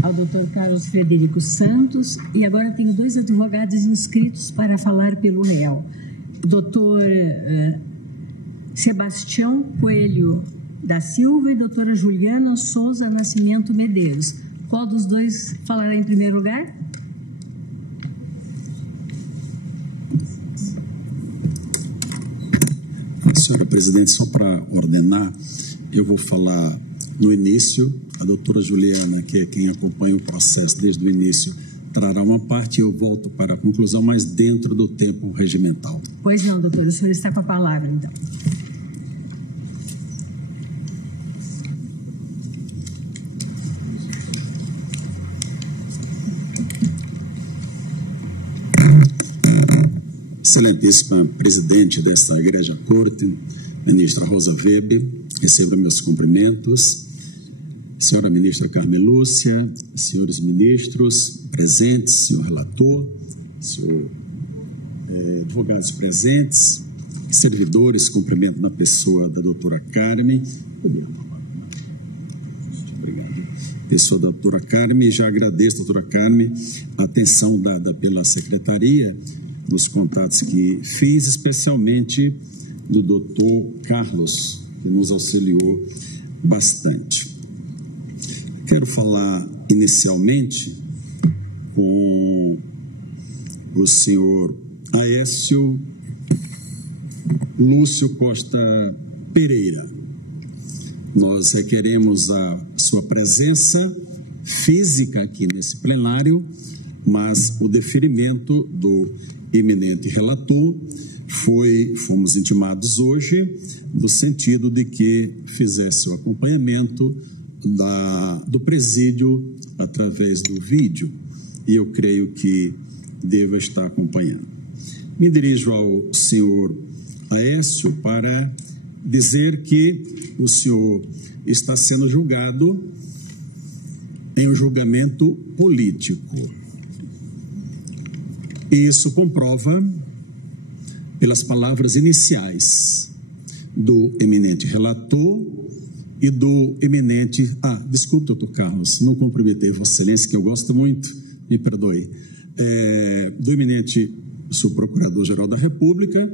Ao Dr. Carlos Frederico Santos, e agora tenho dois advogados inscritos para falar pelo réu. Dr. Sebastião Coelho da Silva e doutora Juliana Souza Nascimento Medeiros. Qual dos dois falará em primeiro lugar? Senhora Presidente, só para ordenar, eu vou falar no início. A doutora Juliana, que é quem acompanha o processo desde o início, trará uma parte e eu volto para a conclusão, mas dentro do tempo regimental. Pois não, doutor, o senhor está com a palavra, então. Excelentíssima Presidente desta Igreja Corte, Ministra Rosa Weber, receba meus cumprimentos. Senhora Ministra Carmen Lúcia, senhores ministros presentes, senhor relator, advogados presentes, servidores, cumprimento na pessoa da doutora Carmen. Obrigado. Pessoa da doutora Carmen, já agradeço, doutora Carmen, a atenção dada pela secretaria nos contatos que fiz, especialmente do doutor Carlos, que nos auxiliou bastante. Quero falar inicialmente com o senhor Aécio Lúcio Costa Pereira. Nós requeremos a sua presença física aqui nesse plenário, mas o deferimento do eminente relator fomos intimados hoje no sentido de que fizesse o acompanhamento do presídio através do vídeo, e eu creio que deva estar acompanhando. Me dirijo ao senhor Aécio para dizer que o senhor está sendo julgado em um julgamento político. E isso comprova pelas palavras iniciais do eminente relator e do eminente... desculpe, doutor Carlos, não cumprimentei Vossa Excelência, que eu gosto muito, me perdoe. Do eminente subprocurador-geral da República,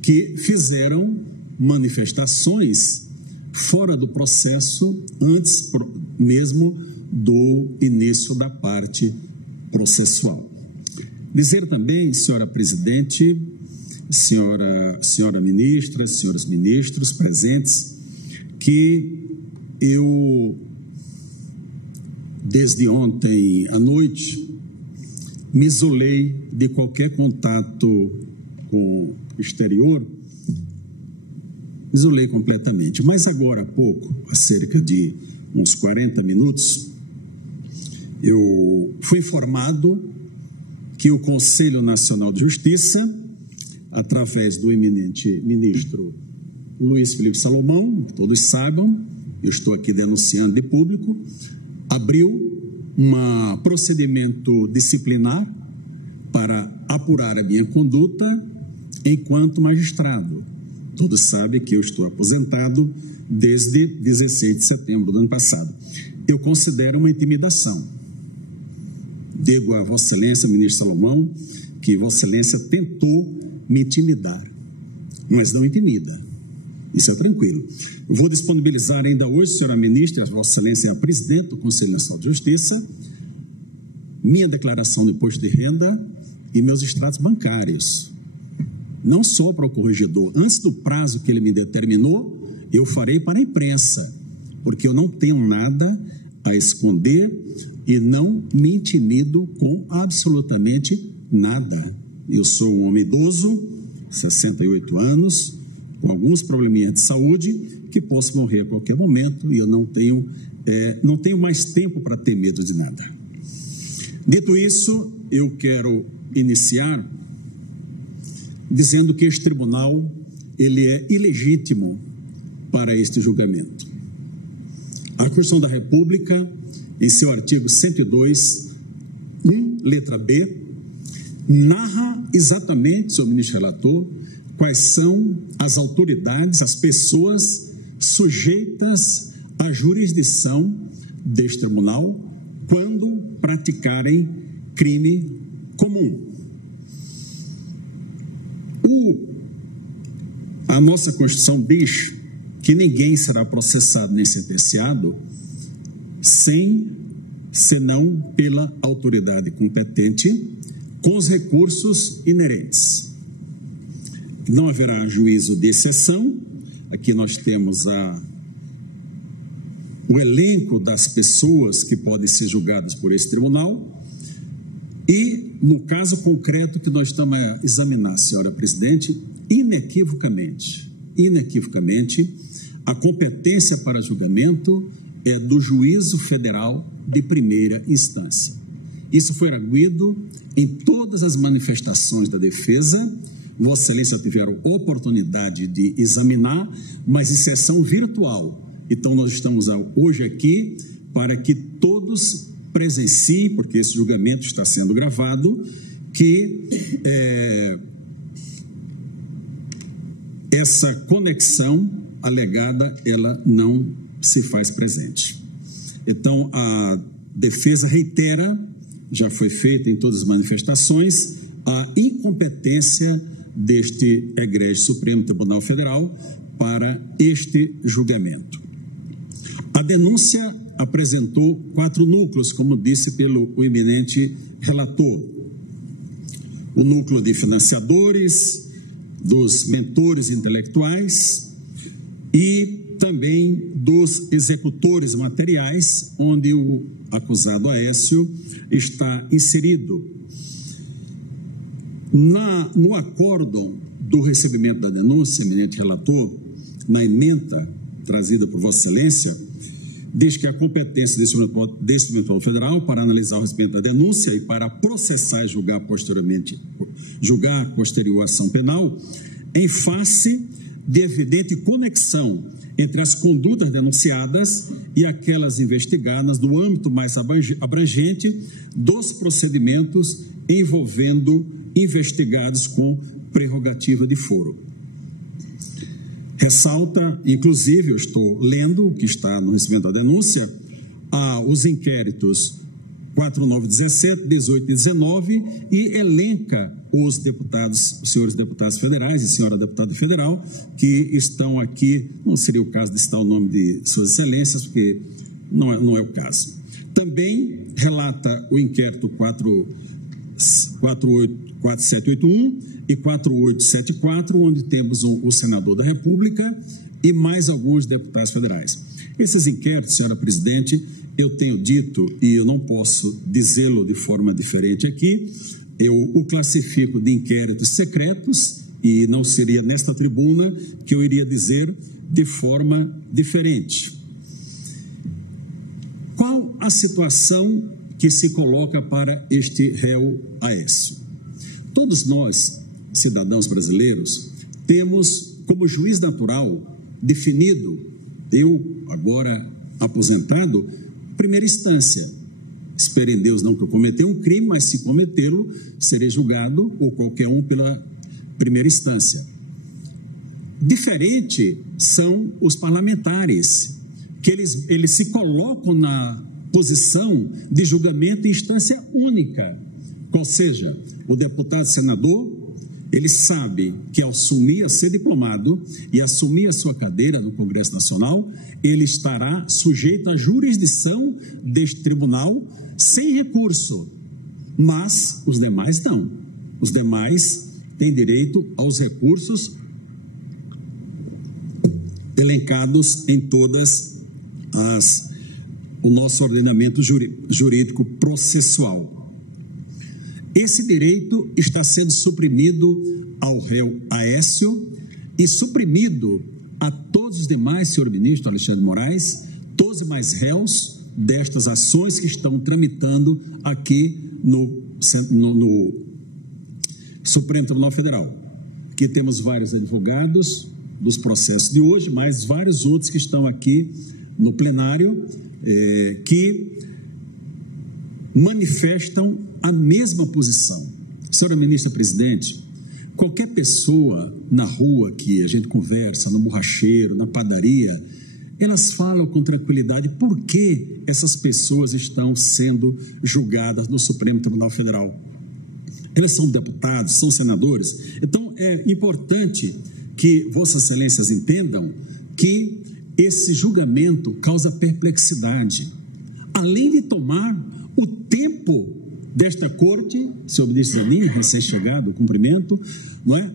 que fizeram manifestações fora do processo, antes mesmo do início da parte processual. Dizer também, senhora Presidente, senhora Ministra, senhores ministros presentes, que eu, desde ontem à noite, me isolei de qualquer contato com o exterior, isolei completamente. Mas agora há pouco, há cerca de uns 40 minutos, eu fui informado que o Conselho Nacional de Justiça, através do eminente ministro Luiz Felipe Salomão, que todos saibam, eu estou aqui denunciando de público, abriu um procedimento disciplinar para apurar a minha conduta enquanto magistrado. Todos sabem que eu estou aposentado desde 16 de setembro do ano passado. Eu considero uma intimidação. Digo a Vossa Excelência, ministro Salomão, que Vossa Excelência tentou me intimidar, mas não intimida. Isso é tranquilo. Eu vou disponibilizar ainda hoje, senhora ministra, Vossa Excelência é a presidente do Conselho Nacional de Justiça, minha declaração de imposto de renda e meus extratos bancários. Não só para o corregedor. Antes do prazo que ele me determinou, eu farei para a imprensa, porque eu não tenho nada a esconder e não me intimido com absolutamente nada. Eu sou um homem idoso, 68 anos, com alguns probleminhas de saúde, que posso morrer a qualquer momento, e eu não tenho mais tempo para ter medo de nada. Dito isso, eu quero iniciar dizendo que este tribunal ele é ilegítimo para este julgamento. A Constituição da República, em seu artigo 102, letra B, narra exatamente, senhor ministro relator, quais são as autoridades, as pessoas sujeitas à jurisdição deste tribunal, quando praticarem crime comum. A nossa Constituição diz que ninguém será processado nem sentenciado senão pela autoridade competente, com os recursos inerentes. Não haverá juízo de exceção. Aqui nós temos o elenco das pessoas que podem ser julgadas por esse tribunal. E, no caso concreto que nós estamos a examinar, senhora presidente, inequivocamente, a competência para julgamento é do juízo federal de primeira instância. Isso foi arguido em todas as manifestações da defesa. Vossa Excelência tiveram oportunidade de examinar, mas em sessão virtual. Então, nós estamos hoje aqui para que todos presenciem, porque esse julgamento está sendo gravado, que essa conexão alegada, ela não se faz presente. Então, a defesa reitera, já foi feita em todas as manifestações, a incompetência deste egrégio Supremo Tribunal Federal para este julgamento. A denúncia apresentou 4 núcleos, como disse pelo eminente relator. O núcleo de financiadores, dos mentores intelectuais e também dos executores materiais, onde o acusado Aécio está inserido. No acórdão do recebimento da denúncia, eminente relator, na ementa trazida por Vossa Excelência, diz que a competência deste Tribunal Federal para analisar o respeito da denúncia e para processar e julgar posterior à ação penal, em face de evidente conexão entre as condutas denunciadas e aquelas investigadas no âmbito mais abrangente dos procedimentos envolvendo investigados com prerrogativa de foro. Ressalta, inclusive, eu estou lendo o que está no recebimento da denúncia, os inquéritos 4917, 18 e 19 e elenca os senhores deputados federais e senhora deputada federal que estão aqui. Não seria o caso de citar o nome de suas excelências, porque não é o caso. Também relata o inquérito 4781 e 4874, onde temos o senador da República e mais alguns deputados federais. Esses inquéritos, senhora presidente, eu tenho dito, e eu não posso dizê-lo de forma diferente aqui, eu o classifico de inquéritos secretos, e não seria nesta tribuna que eu iria dizer de forma diferente. Qual a situação que se coloca para este réu Aécio? Todos nós, cidadãos brasileiros, temos como juiz natural definido, eu agora aposentado, primeira instância. Espero em Deus não que eu cometeu um crime, mas se cometê-lo, serei julgado, ou qualquer um, pela primeira instância. Diferente são os parlamentares, que eles se colocam na posição de julgamento em instância única. Ou seja, o deputado senador, ele sabe que ao assumir a ser diplomado e assumir a sua cadeira no Congresso Nacional, ele estará sujeito à jurisdição deste tribunal sem recurso, mas os demais não. Os demais têm direito aos recursos elencados em todas o nosso ordenamento jurídico processual. Esse direito está sendo suprimido ao réu Aécio e suprimido a todos os demais, senhor ministro Alexandre de Moraes, todos os demais réus destas ações que estão tramitando aqui no Supremo Tribunal Federal. Aqui temos vários advogados dos processos de hoje, mas vários outros que estão aqui no plenário, que manifestam a mesma posição. Senhora ministra presidente, qualquer pessoa na rua que a gente conversa, no borracheiro, na padaria, elas falam com tranquilidade por que essas pessoas estão sendo julgadas no Supremo Tribunal Federal. Eles são deputados, são senadores. Então, é importante que Vossas Excelências entendam que esse julgamento causa perplexidade. Além de tomar o tempo desta corte, senhor ministro Zanin, recém-chegado, cumprimento, não é?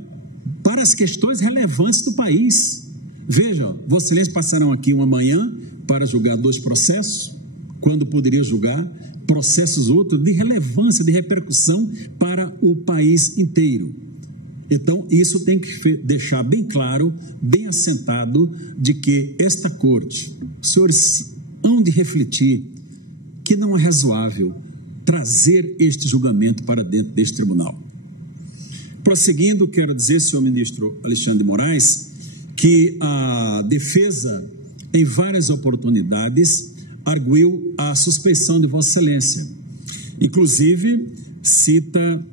Para as questões relevantes do país. Veja, Vossas Excelências passarão aqui uma manhã para julgar 2 processos, quando poderia julgar processos outros de relevância, de repercussão para o país inteiro. Então, isso tem que deixar bem claro, bem assentado, de que esta corte, os senhores hão de refletir que não é razoável trazer este julgamento para dentro deste tribunal. Prosseguindo, quero dizer, senhor ministro Alexandre de Moraes, que a defesa, em várias oportunidades, arguiu a suspeição de Vossa Excelência. Inclusive, cita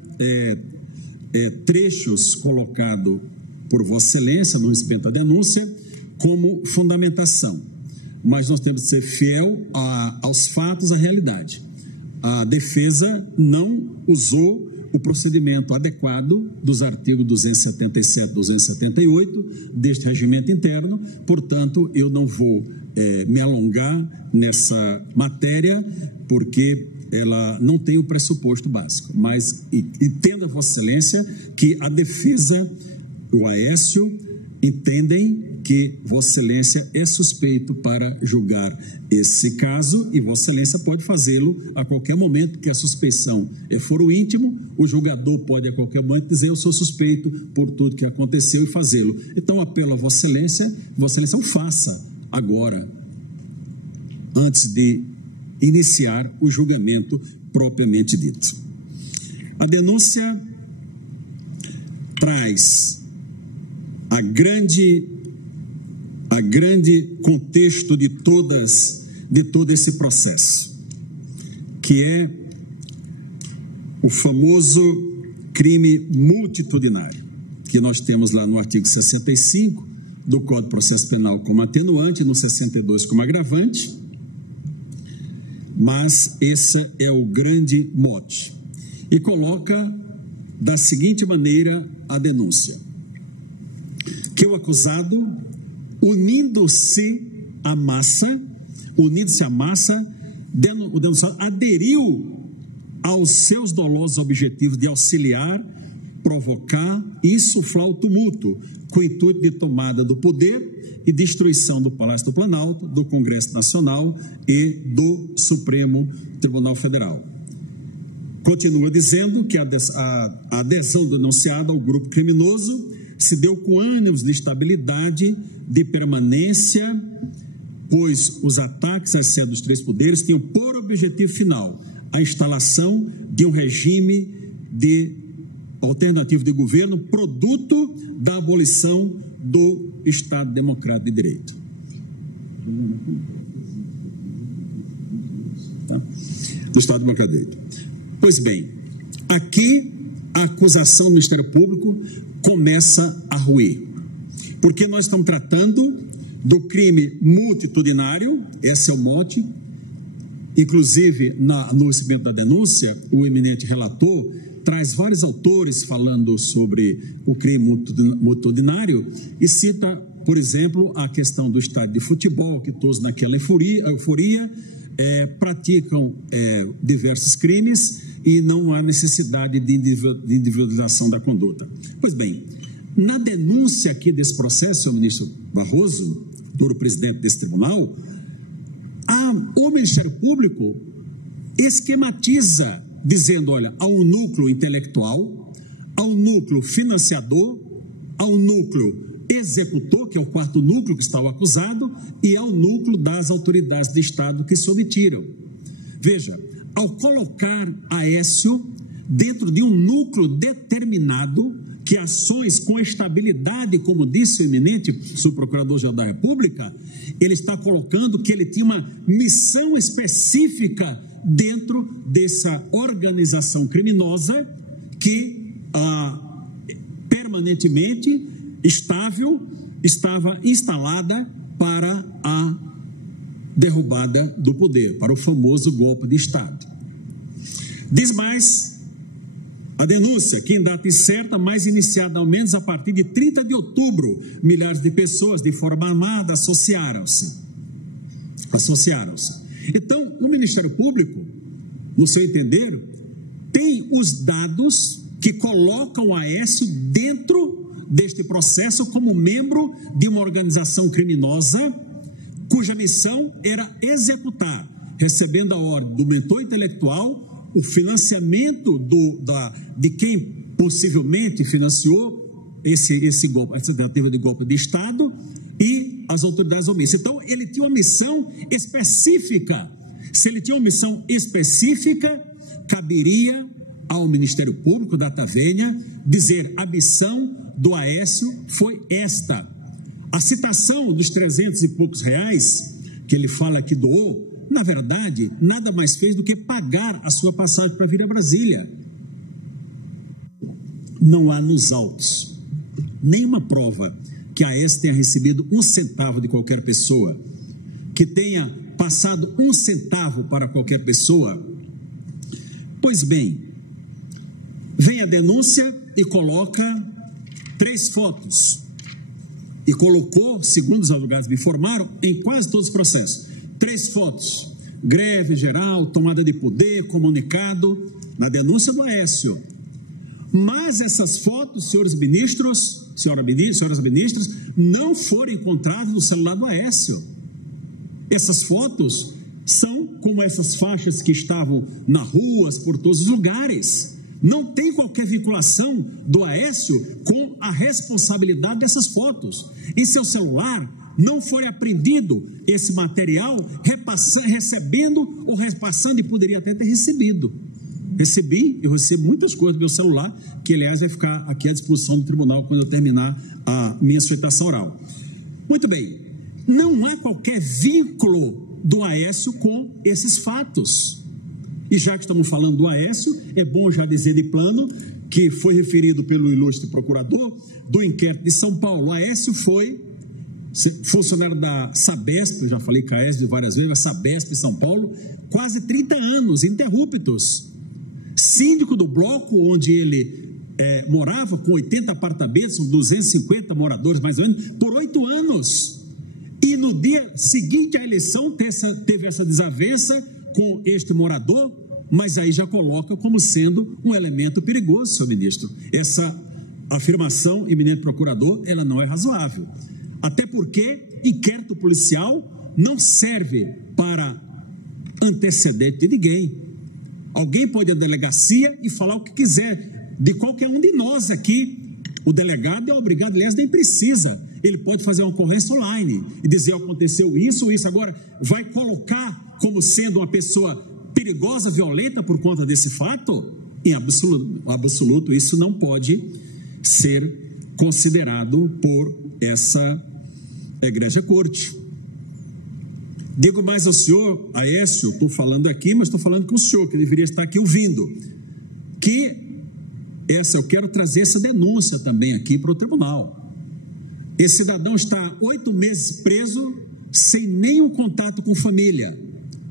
trechos colocados por Vossa Excelência no respeito à denúncia como fundamentação. Mas nós temos que ser fiel aos fatos, à realidade. A defesa não usou o procedimento adequado dos artigos 277 e 278 deste regimento interno, portanto, eu não vou me alongar nessa matéria, porque ela não tem o pressuposto básico, mas entenda, Vossa Excelência, que a defesa, o Aécio, entendem que Vossa Excelência é suspeito para julgar esse caso e Vossa Excelência pode fazê-lo a qualquer momento, que a suspeição é foro íntimo, o julgador pode a qualquer momento dizer eu sou suspeito por tudo que aconteceu e fazê-lo. Então, apelo a Vossa Excelência o faça agora, antes de iniciar o julgamento propriamente dito. A denúncia traz a grande contexto de todo esse processo, que é o famoso crime multitudinário, que nós temos lá no artigo 65 do Código de Processo Penal como atenuante, no 62 como agravante, mas esse é o grande mote. E coloca da seguinte maneira a denúncia: que o acusado, unindo-se à massa, o denunciado aderiu aos seus dolosos objetivos de auxiliar, provocar e insuflar o tumulto, com o intuito de tomada do poder e destruição do Palácio do Planalto, do Congresso Nacional e do Supremo Tribunal Federal. Continua dizendo que a adesão do denunciado ao grupo criminoso se deu com ânimos de estabilidade, de permanência, pois os ataques às sedes dos 3 poderes tinham por objetivo final a instalação de um regime alternativo de governo, produto da abolição do Estado Democrático de Direito. Tá? Do Estado Democrático de Direito. Pois bem, aqui a acusação do Ministério Público começa a ruir, porque nós estamos tratando do crime multitudinário, esse é o mote. Inclusive, no recebimento da denúncia, o eminente relator traz vários autores falando sobre o crime multitudinário e cita, por exemplo, a questão do estádio de futebol, que todos naquela euforia praticam diversos crimes e não há necessidade de individualização da conduta. Pois bem, na denúncia aqui desse processo, senhor ministro Barroso, futuro presidente desse tribunal, o Ministério Público esquematiza, dizendo, olha, há um núcleo intelectual, há um núcleo financiador, há um núcleo executor, que é o 4º núcleo que está o acusado, e há o núcleo das autoridades de Estado que se omitiram. Veja, ao colocar Aécio dentro de um núcleo determinado, que ações com estabilidade, como disse o eminente subprocurador-geral da República, ele está colocando que ele tinha uma missão específica dentro dessa organização criminosa que permanentemente estável, estava instalada para a derrubada do poder, para o famoso golpe de Estado. Diz mais a denúncia, que em data incerta, mas iniciada ao menos a partir de 30 de outubro, milhares de pessoas de forma armada associaram-se. Então, o Ministério Público, no seu entender, tem os dados que colocam o Aécio dentro deste processo como membro de uma organização criminosa cuja missão era executar, recebendo a ordem do mentor intelectual, o financiamento de quem possivelmente financiou esse golpe, essa tentativa de golpe de Estado, e as autoridades omissas. Então, ele tinha uma missão específica. Se ele tinha uma missão específica, caberia ao Ministério Público, data vênia, dizer: a missão do Aécio foi esta. A citação dos 300 e poucos reais que ele fala que doou, na verdade, nada mais fez do que pagar a sua passagem para vir a Brasília. Não há nos autos nenhuma prova que a Aécio tenha recebido um centavo de qualquer pessoa, que tenha passado um centavo para qualquer pessoa. Pois bem, vem a denúncia e coloca 3 fotos. E colocou, segundo os advogados me informaram, em quase todos os processos, 3 fotos: greve geral, tomada de poder, comunicado, na denúncia do Aécio. Mas essas fotos, senhoras ministras, não foram encontradas no celular do Aécio. Essas fotos são como essas faixas que estavam nas ruas, por todos os lugares. Não tem qualquer vinculação do Aécio com a responsabilidade dessas fotos. Em seu celular não foi apreendido esse material, recebendo ou repassando, e poderia até ter recebido. Eu recebo muitas coisas do meu celular, que aliás vai ficar aqui à disposição do tribunal quando eu terminar a minha citação oral. Muito bem, não há qualquer vínculo do Aécio com esses fatos. E já que estamos falando do Aécio, é bom já dizer de plano que foi referido pelo ilustre procurador do inquérito de São Paulo. O Aécio foi funcionário da Sabesp, eu já falei Caésio várias vezes, a Sabesp São Paulo, quase 30 anos, ininterruptos. Síndico do bloco onde ele morava, com 80 apartamentos, são 250 moradores mais ou menos, por 8 anos. E no dia seguinte à eleição teve essa desavença com este morador, mas aí já coloca como sendo um elemento perigoso, senhor ministro. Essa afirmação, eminente procurador, ela não é razoável. Até porque inquérito policial não serve para antecedente de ninguém. Alguém pode ir à delegacia e falar o que quiser de qualquer um de nós aqui. O delegado é obrigado, aliás, nem precisa. Ele pode fazer uma ocorrência online e dizer: aconteceu isso. Agora vai colocar como sendo uma pessoa perigosa, violenta por conta desse fato? Em absoluto, isso não pode ser considerado por essa egrégia corte. Digo mais ao senhor Aécio, estou falando aqui, mas estou falando com o senhor, que deveria estar aqui ouvindo, que eu quero trazer essa denúncia também aqui para o tribunal. Esse cidadão está 8 meses preso, sem nenhum contato com família.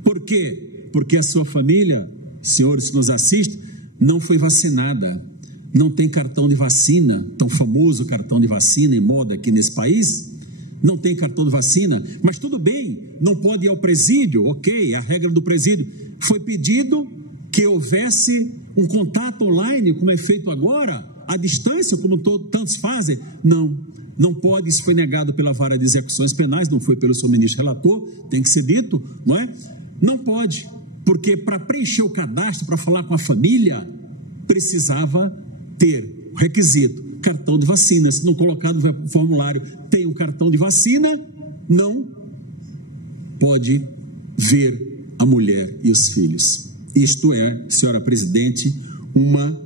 Por quê? Porque a sua família, senhores que nos assistem, não foi vacinada, não tem cartão de vacina, tão famoso cartão de vacina em moda aqui nesse país, não tem cartão de vacina, mas tudo bem, não pode ir ao presídio, ok, a regra do presídio. Foi pedido que houvesse um contato online, como é feito agora, à distância, como tantos fazem. Não pode, isso foi negado pela vara de execuções penais, não foi pelo seu ministro relator, tem que ser dito, não é? Não pode, porque para preencher o cadastro, para falar com a família, precisava ter o requisito, cartão de vacina. Se não colocar no formulário, tem um cartão de vacina, não pode ver a mulher e os filhos. Isto é, senhora presidente, uma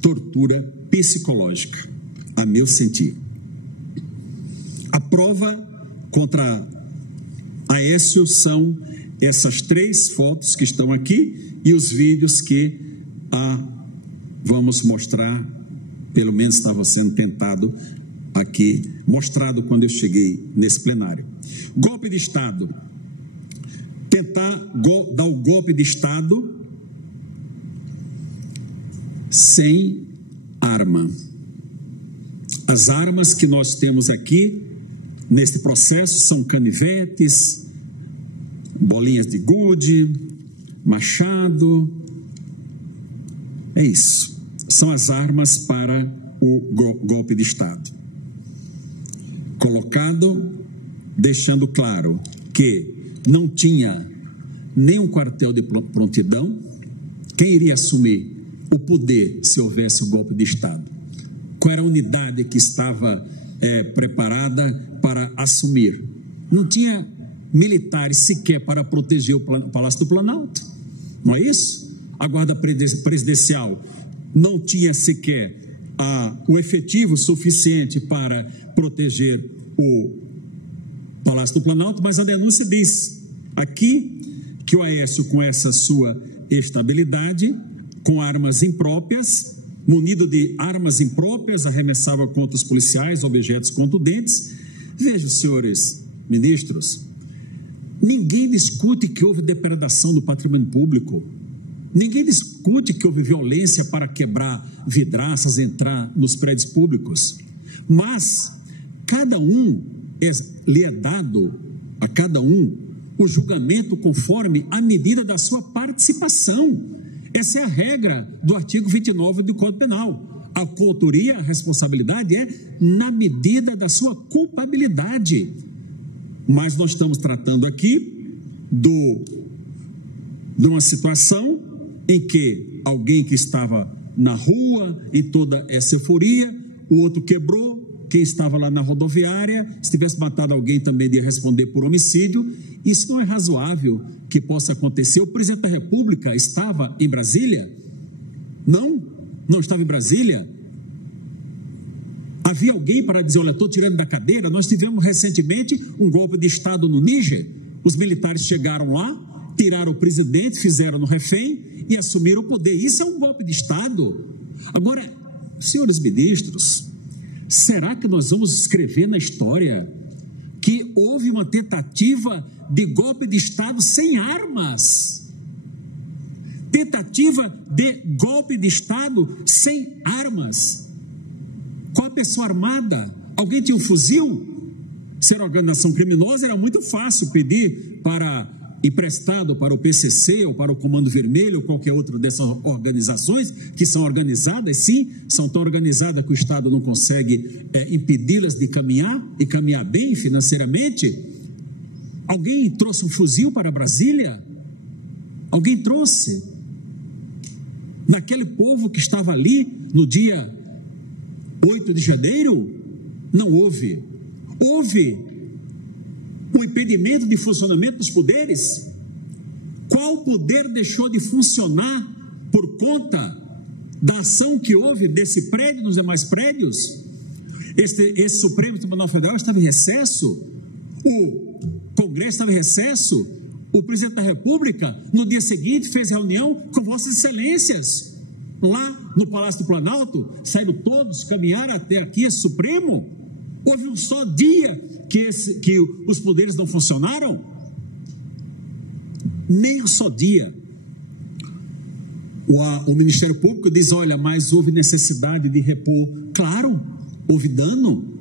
tortura psicológica, a meu sentir. A prova contra Aécio são essas 3 fotos que estão aqui e os vídeos que vamos mostrar, pelo menos estava sendo tentado aqui mostrado quando eu cheguei nesse plenário. Golpe de Estado. Tentar dar o golpe de Estado sem arma. As armas que nós temos aqui neste processo são canivetes, bolinhas de gude, machado. É isso. São as armas para o golpe de Estado. Colocado, deixando claro que não tinha nenhum quartel de prontidão. Quem iria assumir o poder se houvesse um golpe de Estado? Qual era a unidade que estava preparada para assumir? Não tinha militares sequer para proteger o Palácio do Planalto, não é isso? A guarda presidencial não tinha sequer o efetivo suficiente para proteger o Palácio do Planalto, mas a denúncia diz aqui que o Aécio, com essa sua estabilidade, com armas impróprias, munido de armas impróprias, arremessava contra os policiais objetos contundentes. Vejam, senhores ministros, ninguém discute que houve depredação do patrimônio público, ninguém discute que houve violência para quebrar vidraças, entrar nos prédios públicos, mas cada um lhe é dado a cada um o julgamento conforme a medida da sua participação. Essa é a regra do artigo 29 do Código Penal. A coautoria, a responsabilidade é na medida da sua culpabilidade. Mas nós estamos tratando aqui de uma situação em que alguém que estava na rua, em toda essa euforia, o outro quebrou. Quem estava lá na rodoviária, se tivesse matado alguém, também iria responder por homicídio. Isso não é razoável que possa acontecer. O presidente da República estava em Brasília? Não estava em Brasília. Havia alguém para dizer, olha, estou tirando da cadeira. Nós tivemos recentemente um golpe de Estado no Níger. Os militares chegaram lá, tiraram o presidente, fizeram no refém e assumiram o poder. Isso é um golpe de Estado. Agora, senhores ministros, será que nós vamos escrever na história que houve uma tentativa de golpe de Estado sem armas? Tentativa de golpe de Estado sem armas. Qual a pessoa armada? Alguém tinha um fuzil? Ser organização criminosa era muito fácil pedir emprestado para o PCC ou para o Comando Vermelho ou qualquer outra dessas organizações que são organizadas, sim, são tão organizadas que o Estado não consegue impedi-las de caminhar e caminhar bem financeiramente. Alguém trouxe um fuzil para Brasília? Alguém trouxe? Naquele povo que estava ali no dia 8 de janeiro? Não houve. Houve o impedimento de funcionamento dos poderes? Qual poder deixou de funcionar por conta da ação que houve desse prédio e nos demais prédios? Esse Supremo Tribunal Federal estava em recesso, o Congresso estava em recesso, o presidente da República, no dia seguinte, fez reunião com Vossas Excelências, lá no Palácio do Planalto, saíram todos, caminharam até aqui, esse Supremo. Houve um só dia que os poderes não funcionaram? Nem um só dia. O Ministério Público diz, olha, mas houve necessidade de repor. Claro, houve dano,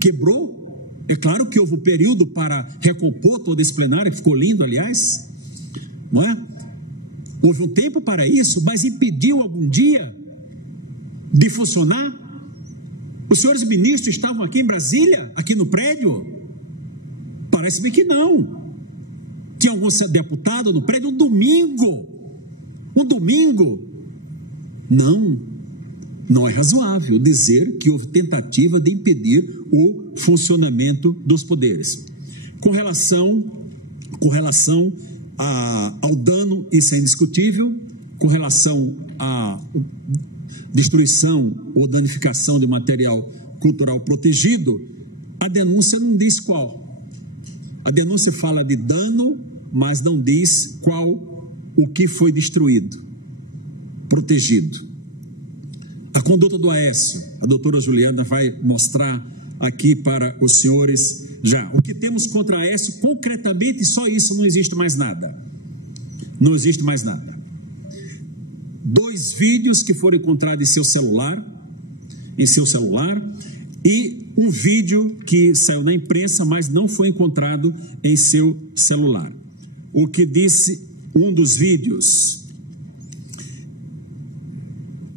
quebrou. É claro que houve um período para recompor todo esse plenário, que ficou lindo, aliás, não é? Houve um tempo para isso, mas impediu algum dia de funcionar? Os senhores ministros estavam aqui em Brasília, aqui no prédio? Parece-me que não. Tinha algum deputado no prédio? Um domingo. Não é razoável dizer que houve tentativa de impedir o funcionamento dos poderes. Com relação ao dano, isso é indiscutível. Com relação à destruição ou danificação de material cultural protegido, a denúncia não diz qual. A denúncia fala de dano, mas não diz o que foi destruído, protegido. A conduta do Aécio, a doutora Juliana vai mostrar aqui para os senhores já. O que temos contra Aécio, concretamente, só isso, não existe mais nada. Não existe mais nada. 2 vídeos que foram encontrados em seu celular, e um vídeo que saiu na imprensa, mas não foi encontrado em seu celular. O que disse um dos vídeos?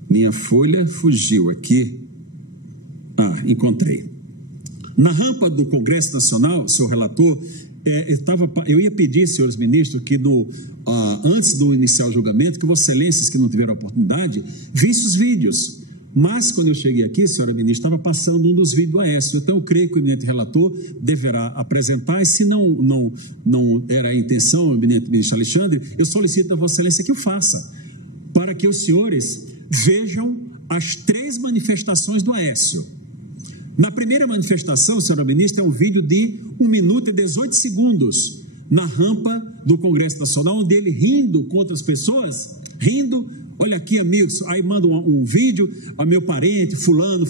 Minha folha fugiu aqui. Encontrei. Na rampa do Congresso Nacional, senhor relator, eu ia pedir, senhores ministros, que antes do iniciar o julgamento, que Vossas Excelências, que não tiveram a oportunidade, vissem os vídeos. Mas, quando eu cheguei aqui, senhora ministra, estava passando um dos vídeos do Aécio. Então, eu creio que o eminente relator deverá apresentar, e se não era a intenção, o eminente ministro Alexandre, eu solicito a Vossa Excelência que o faça, para que os senhores vejam as 3 manifestações do Aécio. Na primeira manifestação, senhora ministra, é um vídeo de 1 minuto e 18 segundos, na rampa do Congresso Nacional, onde ele rindo com outras pessoas, rindo. Olha aqui, amigos, aí manda um vídeo, a meu parente, fulano,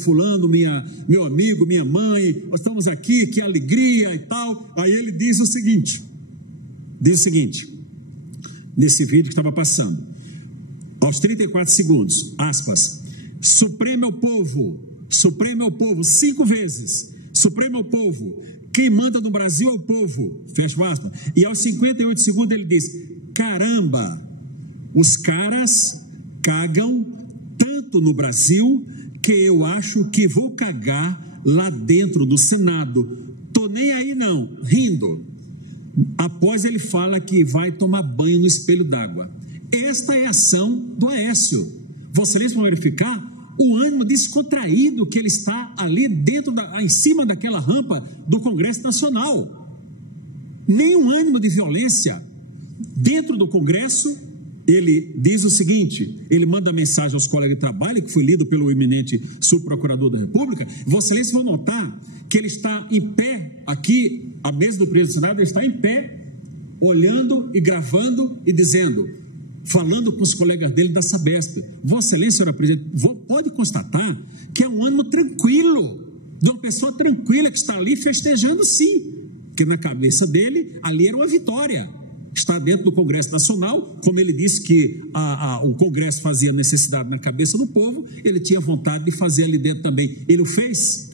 meu amigo, minha mãe, nós estamos aqui, que alegria e tal. Aí ele diz o seguinte, nesse vídeo que estava passando, aos 34 segundos, aspas, Supremo é o povo, 5 vezes, Supremo é o povo, quem manda no Brasil é o povo, fecha aspas. E aos 58 segundos ele diz, caramba, os caras cagam tanto no Brasil que eu acho que vou cagar lá dentro do Senado. Tô nem aí não, rindo. Após ele fala que vai tomar banho no espelho d'água. Esta é a ação do Aécio. Vocês vão verificar o ânimo descontraído que ele está ali dentro, em cima daquela rampa do Congresso Nacional. Nenhum ânimo de violência. Dentro do Congresso, ele diz o seguinte, ele manda mensagem aos colegas de trabalho, que foi lido pelo eminente subprocurador da República. Vossa Excelência vão notar que ele está em pé aqui, a mesa do presidente do Senado, ele está em pé, olhando e gravando e dizendo, falando com os colegas dele da Sabesp. Vossa Excelência, senhora presidente, pode constatar que é um ânimo tranquilo, de uma pessoa tranquila que está ali festejando, sim, que na cabeça dele, ali era uma vitória. Está dentro do Congresso Nacional, como ele disse que o Congresso fazia necessidade na cabeça do povo, ele tinha vontade de fazer ali dentro também. Ele o fez?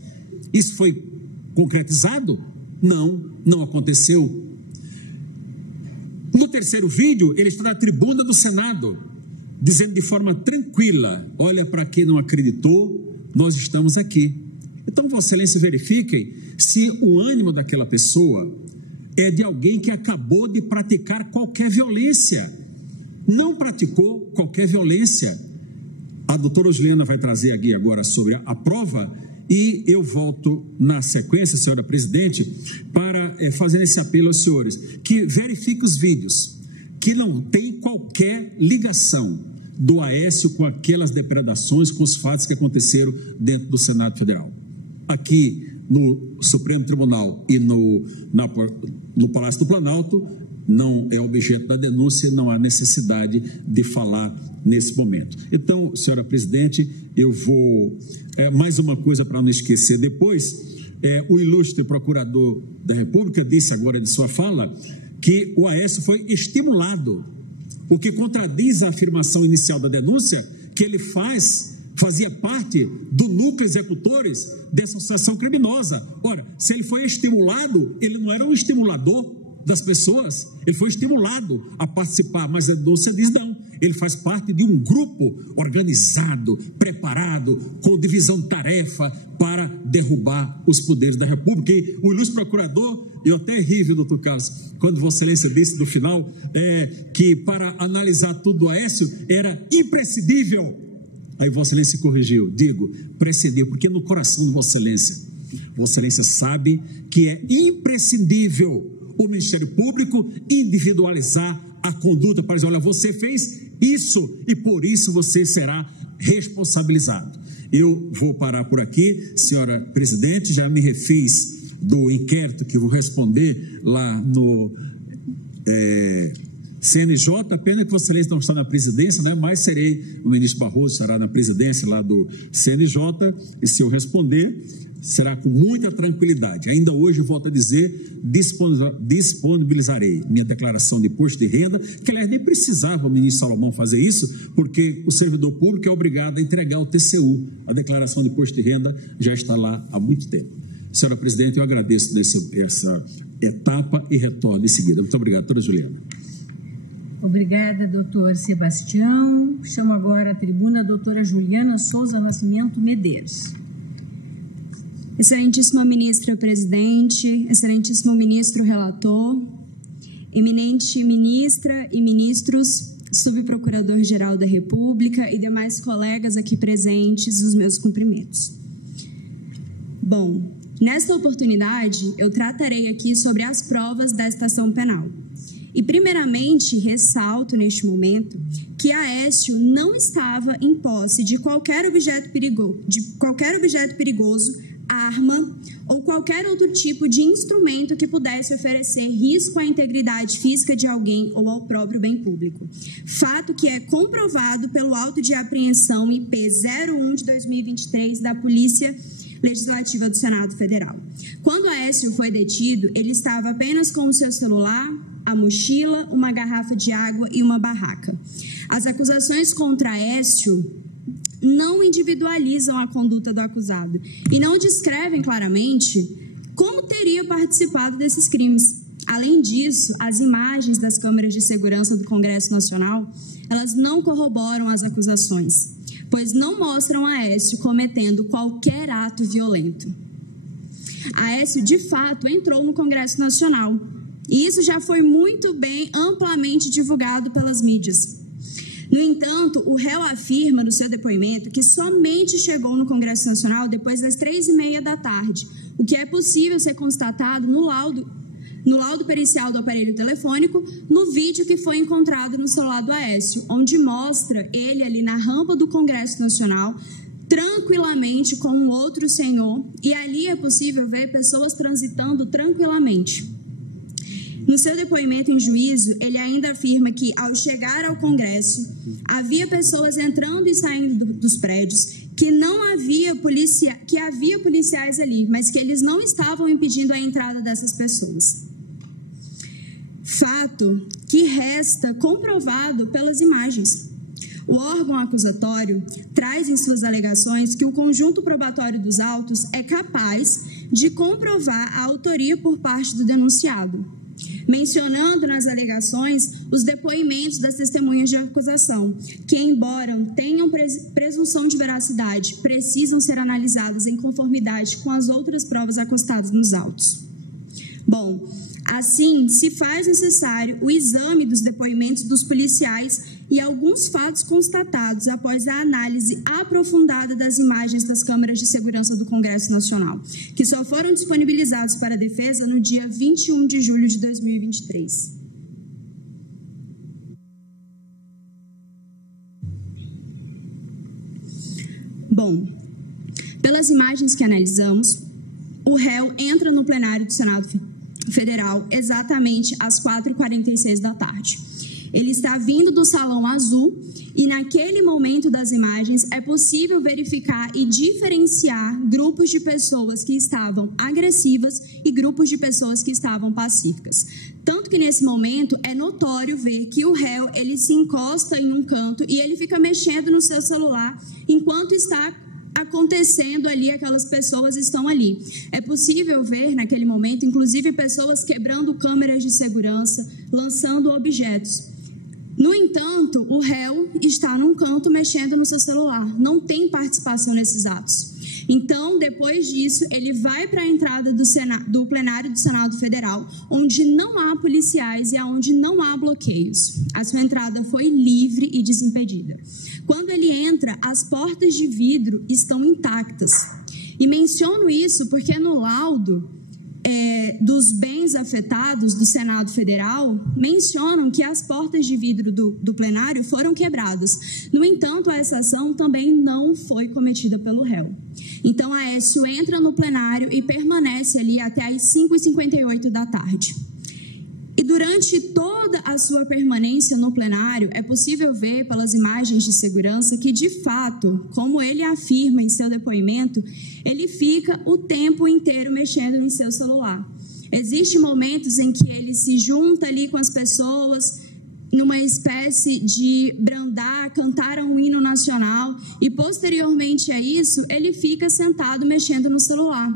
Isso foi concretizado? Não aconteceu. No terceiro vídeo, ele está na tribuna do Senado, dizendo de forma tranquila, olha, para quem não acreditou, nós estamos aqui. Então, Vossa Excelência, verifiquem se o ânimo daquela pessoa é de alguém que acabou de praticar qualquer violência. Não praticou qualquer violência. A doutora Juliana vai trazer aqui agora sobre a prova e eu volto na sequência, senhora presidente, para fazer esse apelo aos senhores, que verifiquem os vídeos, que não tem qualquer ligação do Aécio com aquelas depredações, com os fatos que aconteceram dentro do Senado Federal. Aqui no Supremo Tribunal e no Palácio do Planalto, não é objeto da denúncia, não há necessidade de falar nesse momento. Então, senhora presidente, eu vou... mais uma coisa para não esquecer depois, o ilustre procurador da República disse agora de sua fala que o Aécio foi estimulado, o que contradiz a afirmação inicial da denúncia, que ele fazia parte do núcleo executores dessa associação criminosa. Ora, se ele foi estimulado, ele não era um estimulador das pessoas, ele foi estimulado a participar, mas a denúncia diz não, ele faz parte de um grupo organizado, preparado, com divisão de tarefa para derrubar os poderes da República. E o ilustre procurador, eu até ri, doutor Carlos, quando Vossa Excelência disse no final que para analisar tudo do Aécio era imprescindível. Aí Vossa Excelência corrigiu, prescindiu, porque no coração de Vossa Excelência sabe que é imprescindível o Ministério Público individualizar a conduta para dizer, olha, você fez isso e por isso você será responsabilizado. Eu vou parar por aqui, senhora presidente, já me refiz do inquérito que vou responder lá CNJ, pena que Vossa Excelência não está na presidência, né? Mas serei, o ministro Barroso estará na presidência lá do CNJ, e se eu responder, será com muita tranquilidade. Ainda hoje, volto a dizer, disponibilizarei minha declaração de imposto de renda, que aliás nem precisava o ministro Salomão fazer isso, porque o servidor público é obrigado a entregar ao TCU. A declaração de imposto de renda já está lá há muito tempo. Senhora Presidente, eu agradeço essa etapa e retorno em seguida. Muito obrigado, doutora Juliana. Obrigada, doutor Sebastião. Chamo agora à tribuna a doutora Juliana Souza Nascimento Medeiros. Excelentíssima ministra presidente, excelentíssimo ministro relator, eminente ministra e ministros, subprocurador-geral da República e demais colegas aqui presentes, os meus cumprimentos. Bom, nesta oportunidade, eu tratarei aqui sobre as provas da estação penal. E, primeiramente, ressalto neste momento que Aécio não estava em posse de qualquer objeto perigoso, arma ou qualquer outro tipo de instrumento que pudesse oferecer risco à integridade física de alguém ou ao próprio bem público. Fato que é comprovado pelo auto de apreensão IP 01 de 2023 da Polícia Legislativa do Senado Federal. Quando Aécio foi detido, ele estava apenas com o seu celular, a mochila, uma garrafa de água e uma barraca. As acusações contra Aécio não individualizam a conduta do acusado e não descrevem claramente como teria participado desses crimes. Além disso, as imagens das câmeras de segurança do Congresso Nacional, elas não corroboram as acusações, pois não mostram Aécio cometendo qualquer ato violento. Aécio, de fato, entrou no Congresso Nacional, e isso já foi muito bem, amplamente divulgado pelas mídias. No entanto, o réu afirma no seu depoimento que somente chegou no Congresso Nacional depois das 3h30 da tarde, o que é possível ser constatado no laudo pericial do aparelho telefônico, no vídeo que foi encontrado no celular do Aécio, onde mostra ele ali na rampa do Congresso Nacional, tranquilamente com um outro senhor, e ali é possível ver pessoas transitando tranquilamente. No seu depoimento em juízo, ele ainda afirma que, ao chegar ao Congresso, havia pessoas entrando e saindo dos prédios, que havia policiais ali, mas que eles não estavam impedindo a entrada dessas pessoas. Fato que resta comprovado pelas imagens. O órgão acusatório traz em suas alegações que o conjunto probatório dos autos é capaz de comprovar a autoria por parte do denunciado, mencionando nas alegações os depoimentos das testemunhas de acusação, que, embora tenham presunção de veracidade, precisam ser analisadas em conformidade com as outras provas acostadas nos autos. Bom, assim, se faz necessário o exame dos depoimentos dos policiais e alguns fatos constatados após a análise aprofundada das imagens das câmeras de segurança do Congresso Nacional, que só foram disponibilizados para a defesa no dia 21 de julho de 2023. Bom, pelas imagens que analisamos, o réu entra no plenário do Senado Federal exatamente às 4h46 da tarde. Ele está vindo do Salão Azul e, naquele momento das imagens, é possível verificar e diferenciar grupos de pessoas que estavam agressivas e grupos de pessoas que estavam pacíficas. Tanto que, nesse momento, é notório ver que o réu ele se encosta em um canto e ele fica mexendo no seu celular enquanto está acontecendo ali, aquelas pessoas estão ali. É possível ver, naquele momento, inclusive pessoas quebrando câmeras de segurança, lançando objetos. No entanto, o réu está num canto mexendo no seu celular, não tem participação nesses atos. Então, depois disso, ele vai para a entrada do plenário do Senado Federal, onde não há policiais e onde não há bloqueios. A sua entrada foi livre e desimpedida. Quando ele entra, as portas de vidro estão intactas. E menciono isso porque no laudo dos bens afetados do Senado Federal, mencionam que as portas de vidro do plenário foram quebradas. No entanto, essa ação também não foi cometida pelo réu. Então, Aécio entra no plenário e permanece ali até às 5h58 da tarde. E durante toda a sua permanência no plenário, é possível ver pelas imagens de segurança que, de fato, como ele afirma em seu depoimento, ele fica o tempo inteiro mexendo em seu celular. Existem momentos em que ele se junta ali com as pessoas, numa espécie de brandar, cantar um hino nacional, e posteriormente a isso, ele fica sentado mexendo no celular.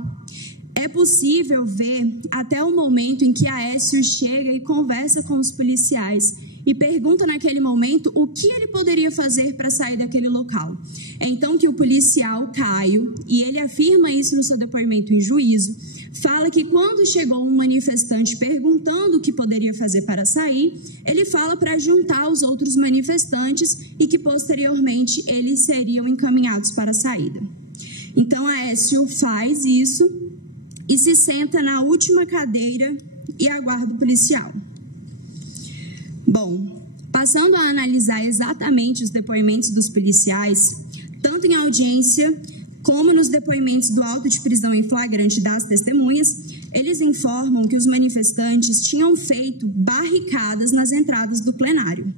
É possível ver até o momento em que Aécio chega e conversa com os policiais e pergunta naquele momento o que ele poderia fazer para sair daquele local. É então que o policial Caio, e ele afirma isso no seu depoimento em juízo, fala que quando chegou um manifestante perguntando o que poderia fazer para sair, ele fala para juntar os outros manifestantes e que posteriormente eles seriam encaminhados para a saída. Então Aécio faz isso e se senta na última cadeira e aguarda o policial. Bom, passando a analisar exatamente os depoimentos dos policiais, tanto em audiência como nos depoimentos do auto de prisão em flagrante das testemunhas, eles informam que os manifestantes tinham feito barricadas nas entradas do plenário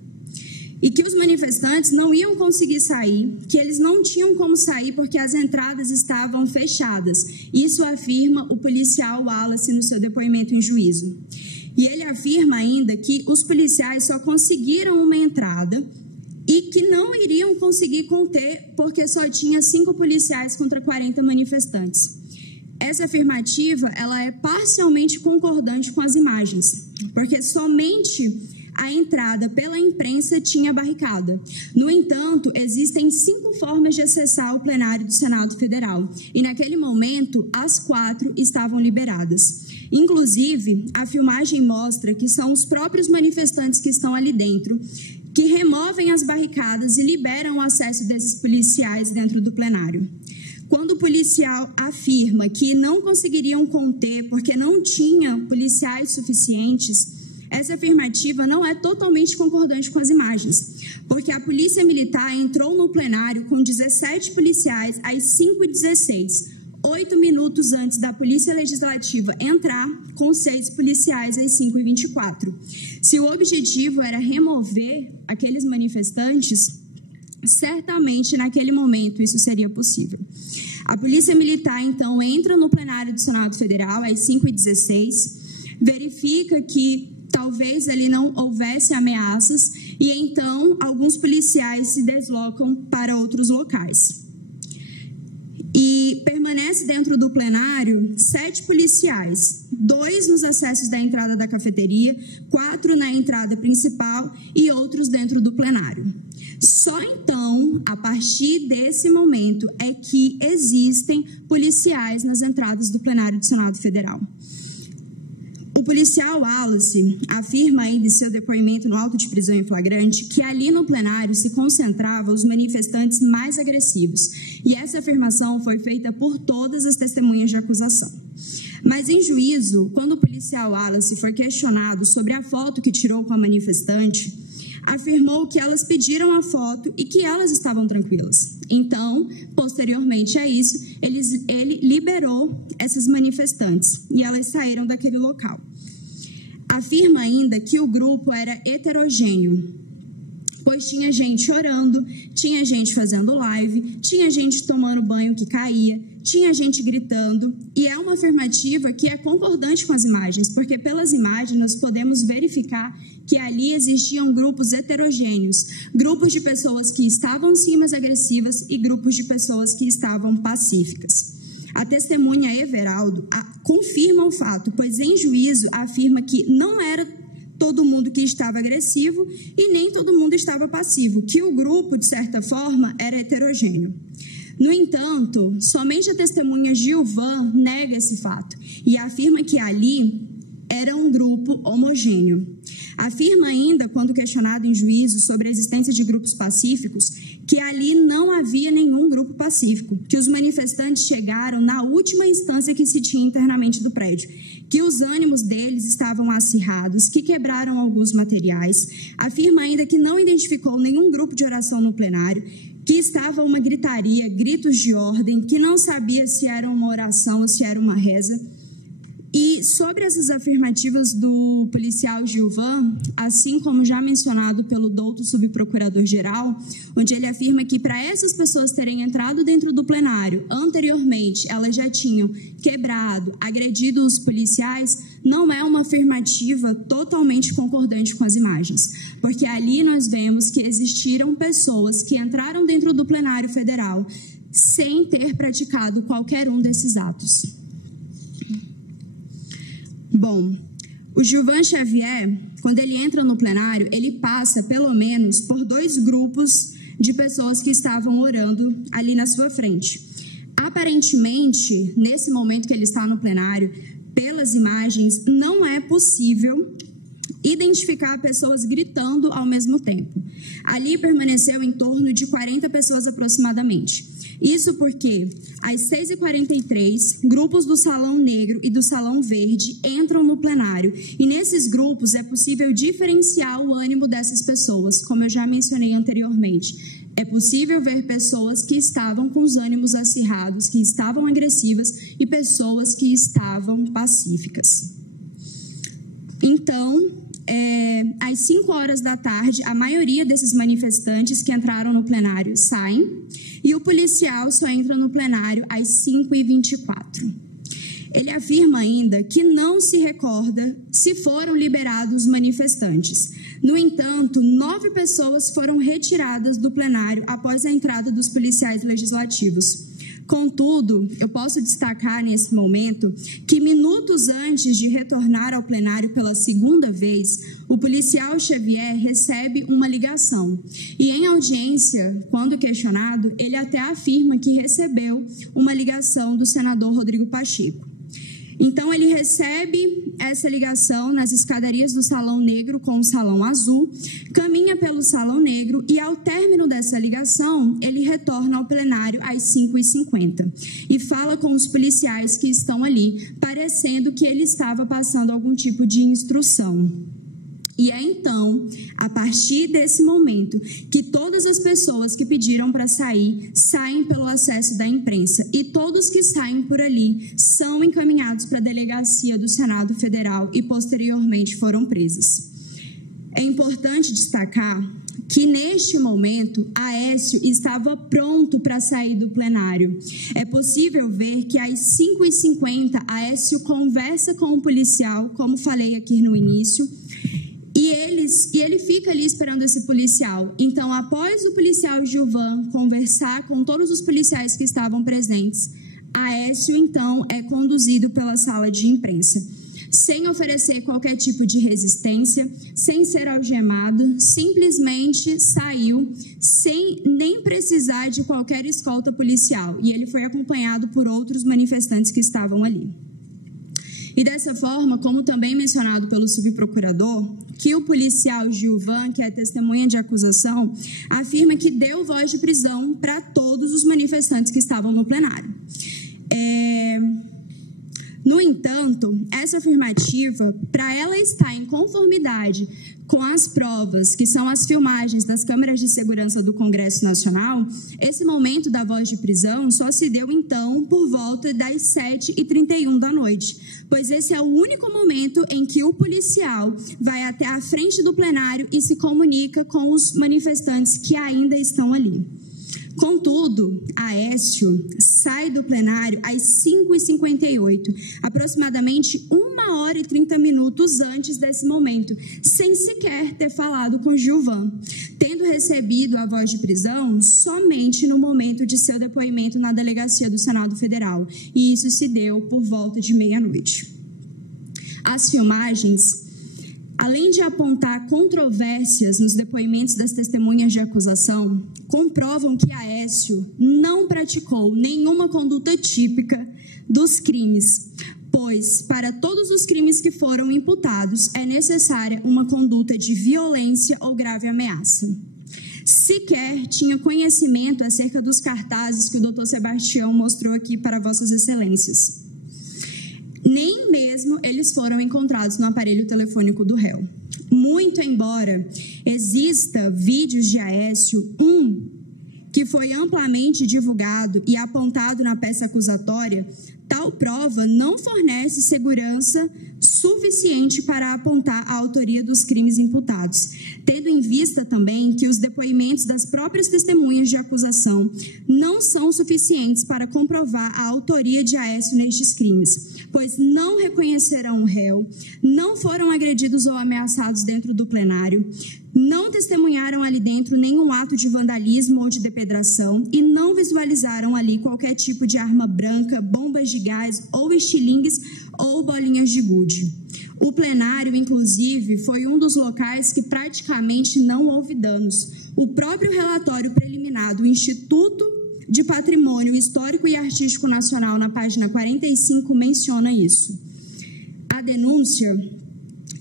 e que os manifestantes não iam conseguir sair, que eles não tinham como sair porque as entradas estavam fechadas. Isso afirma o policial Wallace no seu depoimento em juízo. E ele afirma ainda que os policiais só conseguiram uma entrada e que não iriam conseguir conter porque só tinha 5 policiais contra 40 manifestantes. Essa afirmativa ela é parcialmente concordante com as imagens, porque somente a entrada pela imprensa tinha barricada. No entanto, existem 5 formas de acessar o plenário do Senado Federal e, naquele momento, as 4 estavam liberadas. Inclusive, a filmagem mostra que são os próprios manifestantes que estão ali dentro que removem as barricadas e liberam o acesso desses policiais dentro do plenário. Quando o policial afirma que não conseguiriam conter porque não tinha policiais suficientes, essa afirmativa não é totalmente concordante com as imagens, porque a Polícia Militar entrou no plenário com 17 policiais às 5h16, 8 minutos antes da Polícia Legislativa entrar com 6 policiais às 5h24. Se o objetivo era remover aqueles manifestantes, certamente naquele momento isso seria possível. A Polícia Militar, então, entra no plenário do Senado Federal às 5h16, verifica que talvez ali não houvesse ameaças e então alguns policiais se deslocam para outros locais. E permanece dentro do plenário 7 policiais, 2 nos acessos da entrada da cafeteria, 4 na entrada principal e outros dentro do plenário. Só então, a partir desse momento, é que existem policiais nas entradas do plenário do Senado Federal. O policial Wallace afirma ainda em seu depoimento no auto de prisão em flagrante que ali no plenário se concentravam os manifestantes mais agressivos. E essa afirmação foi feita por todas as testemunhas de acusação. Mas em juízo, quando o policial Wallace foi questionado sobre a foto que tirou com a manifestante, afirmou que elas pediram a foto e que elas estavam tranquilas. Então, posteriormente a isso, ele liberou essas manifestantes e elas saíram daquele local. Afirma ainda que o grupo era heterogêneo, pois tinha gente orando, tinha gente fazendo live, tinha gente tomando banho que caía, tinha gente gritando, e é uma afirmativa que é concordante com as imagens, porque pelas imagens nós podemos verificar que ali existiam grupos heterogêneos, grupos de pessoas que estavam sim mais agressivas e grupos de pessoas que estavam pacíficas. A testemunha Everaldo confirma o fato, pois em juízo afirma que não era todo mundo que estava agressivo e nem todo mundo estava passivo, que o grupo, de certa forma, era heterogêneo. No entanto, somente a testemunha Gilvan nega esse fato e afirma que ali era um grupo homogêneo. Afirma ainda, quando questionado em juízo sobre a existência de grupos pacíficos, que ali não havia nenhum grupo pacífico, que os manifestantes chegaram na última instância que se tinha internamente do prédio, que os ânimos deles estavam acirrados, que quebraram alguns materiais. Afirma ainda que não identificou nenhum grupo de oração no plenário, que estava uma gritaria, gritos de ordem, que não sabia se era uma oração ou se era uma reza. E sobre essas afirmativas do policial Gilvan, assim como já mencionado pelo douto subprocurador-geral, onde ele afirma que para essas pessoas terem entrado dentro do plenário anteriormente, elas já tinham quebrado, agredido os policiais, não é uma afirmativa totalmente concordante com as imagens, porque ali nós vemos que existiram pessoas que entraram dentro do plenário federal sem ter praticado qualquer um desses atos. Bom, o Gilvan Xavier, quando ele entra no plenário, ele passa pelo menos por 2 grupos de pessoas que estavam orando ali na sua frente. Aparentemente, nesse momento que ele está no plenário, pelas imagens, não é possível identificar pessoas gritando ao mesmo tempo. Ali permaneceu em torno de 40 pessoas aproximadamente. Isso porque, às 6h43, grupos do Salão Negro e do Salão Verde entram no plenário. E nesses grupos é possível diferenciar o ânimo dessas pessoas, como eu já mencionei anteriormente. É possível ver pessoas que estavam com os ânimos acirrados, que estavam agressivas, e pessoas que estavam pacíficas. Então, às 5 horas da tarde, a maioria desses manifestantes que entraram no plenário saem e o policial só entra no plenário às 5h24. Ele afirma ainda que não se recorda se foram liberados os manifestantes. No entanto, 9 pessoas foram retiradas do plenário após a entrada dos policiais legislativos. Contudo, eu posso destacar nesse momento que minutos antes de retornar ao plenário pela segunda vez, o policial Xavier recebe uma ligação. E em audiência, quando questionado, ele até afirma que recebeu uma ligação do senador Rodrigo Pacheco. Então, ele recebe essa ligação nas escadarias do Salão Negro com o Salão Azul, caminha pelo Salão Negro e, ao término dessa ligação, ele retorna ao plenário às 5h50 e fala com os policiais que estão ali, parecendo que ele estava passando algum tipo de instrução. E é então, a partir desse momento, que todas as pessoas que pediram para sair, saem pelo acesso da imprensa. E todos que saem por ali são encaminhados para a delegacia do Senado Federal e, posteriormente, foram presos. É importante destacar que, neste momento, Aécio estava pronto para sair do plenário. É possível ver que, às 5h50, Aécio conversa com o policial, como falei aqui no início, e ele fica ali esperando esse policial. Então, após o policial Gilvan conversar com todos os policiais que estavam presentes, Aécio, então, é conduzido pela sala de imprensa, sem oferecer qualquer tipo de resistência, sem ser algemado, simplesmente saiu, sem nem precisar de qualquer escolta policial. E ele foi acompanhado por outros manifestantes que estavam ali. E dessa forma, como também mencionado pelo subprocurador, que o policial Gilvan, que é testemunha de acusação, afirma que deu voz de prisão para todos os manifestantes que estavam no plenário. No entanto, essa afirmativa, para ela estar em conformidade com as provas, que são as filmagens das câmeras de segurança do Congresso Nacional, esse momento da voz de prisão só se deu, então, por volta das 7h31 da noite, pois esse é o único momento em que o policial vai até a frente do plenário e se comunica com os manifestantes que ainda estão ali. Contudo, Aécio sai do plenário às 5h58, aproximadamente 1h30 antes desse momento, sem sequer ter falado com Gilvan, tendo recebido a voz de prisão somente no momento de seu depoimento na delegacia do Senado Federal, e isso se deu por volta de meia-noite. As filmagens, além de apontar controvérsias nos depoimentos das testemunhas de acusação, comprovam que Aécio não praticou nenhuma conduta típica dos crimes, pois, para todos os crimes que foram imputados, é necessária uma conduta de violência ou grave ameaça. Sequer tinha conhecimento acerca dos cartazes que o doutor Sebastião mostrou aqui para Vossas Excelências. Nem mesmo eles foram encontrados no aparelho telefônico do réu. Muito embora exista vídeos de Aécio, que foi amplamente divulgado e apontado na peça acusatória, tal prova não fornece segurança suficiente para apontar a autoria dos crimes imputados, tendo em vista também que os depoimentos das próprias testemunhas de acusação não são suficientes para comprovar a autoria de Aécio nestes crimes, pois não reconhecerão o réu, não foram agredidos ou ameaçados dentro do plenário, não testemunharam ali dentro nenhum ato de vandalismo ou de depredação e não visualizaram ali qualquer tipo de arma branca, bombas de gás ou estilingues ou bolinhas de gude. O plenário, inclusive, foi um dos locais que praticamente não houve danos. O próprio relatório preliminar do Instituto de Patrimônio Histórico e Artístico Nacional, na página 45, menciona isso. A denúncia,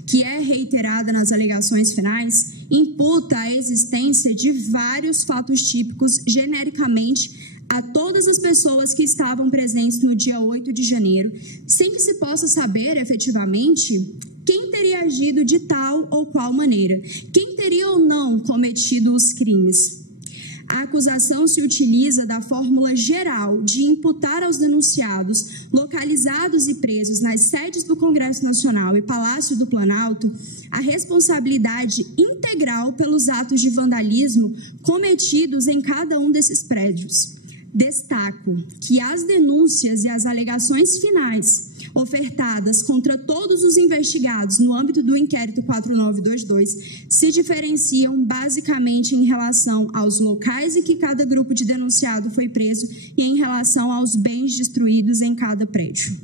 que é reiterada nas alegações finais, imputa a existência de vários fatos típicos genericamente a todas as pessoas que estavam presentes no dia 8 de janeiro, sem que se possa saber efetivamente quem teria agido de tal ou qual maneira, quem teria ou não cometido os crimes. A acusação se utiliza da fórmula geral de imputar aos denunciados localizados e presos nas sedes do Congresso Nacional e Palácio do Planalto a responsabilidade integral pelos atos de vandalismo cometidos em cada um desses prédios. Destaco que as denúncias e as alegações finais ofertadas contra todos os investigados no âmbito do inquérito 4922 se diferenciam basicamente em relação aos locais em que cada grupo de denunciado foi preso e em relação aos bens destruídos em cada prédio.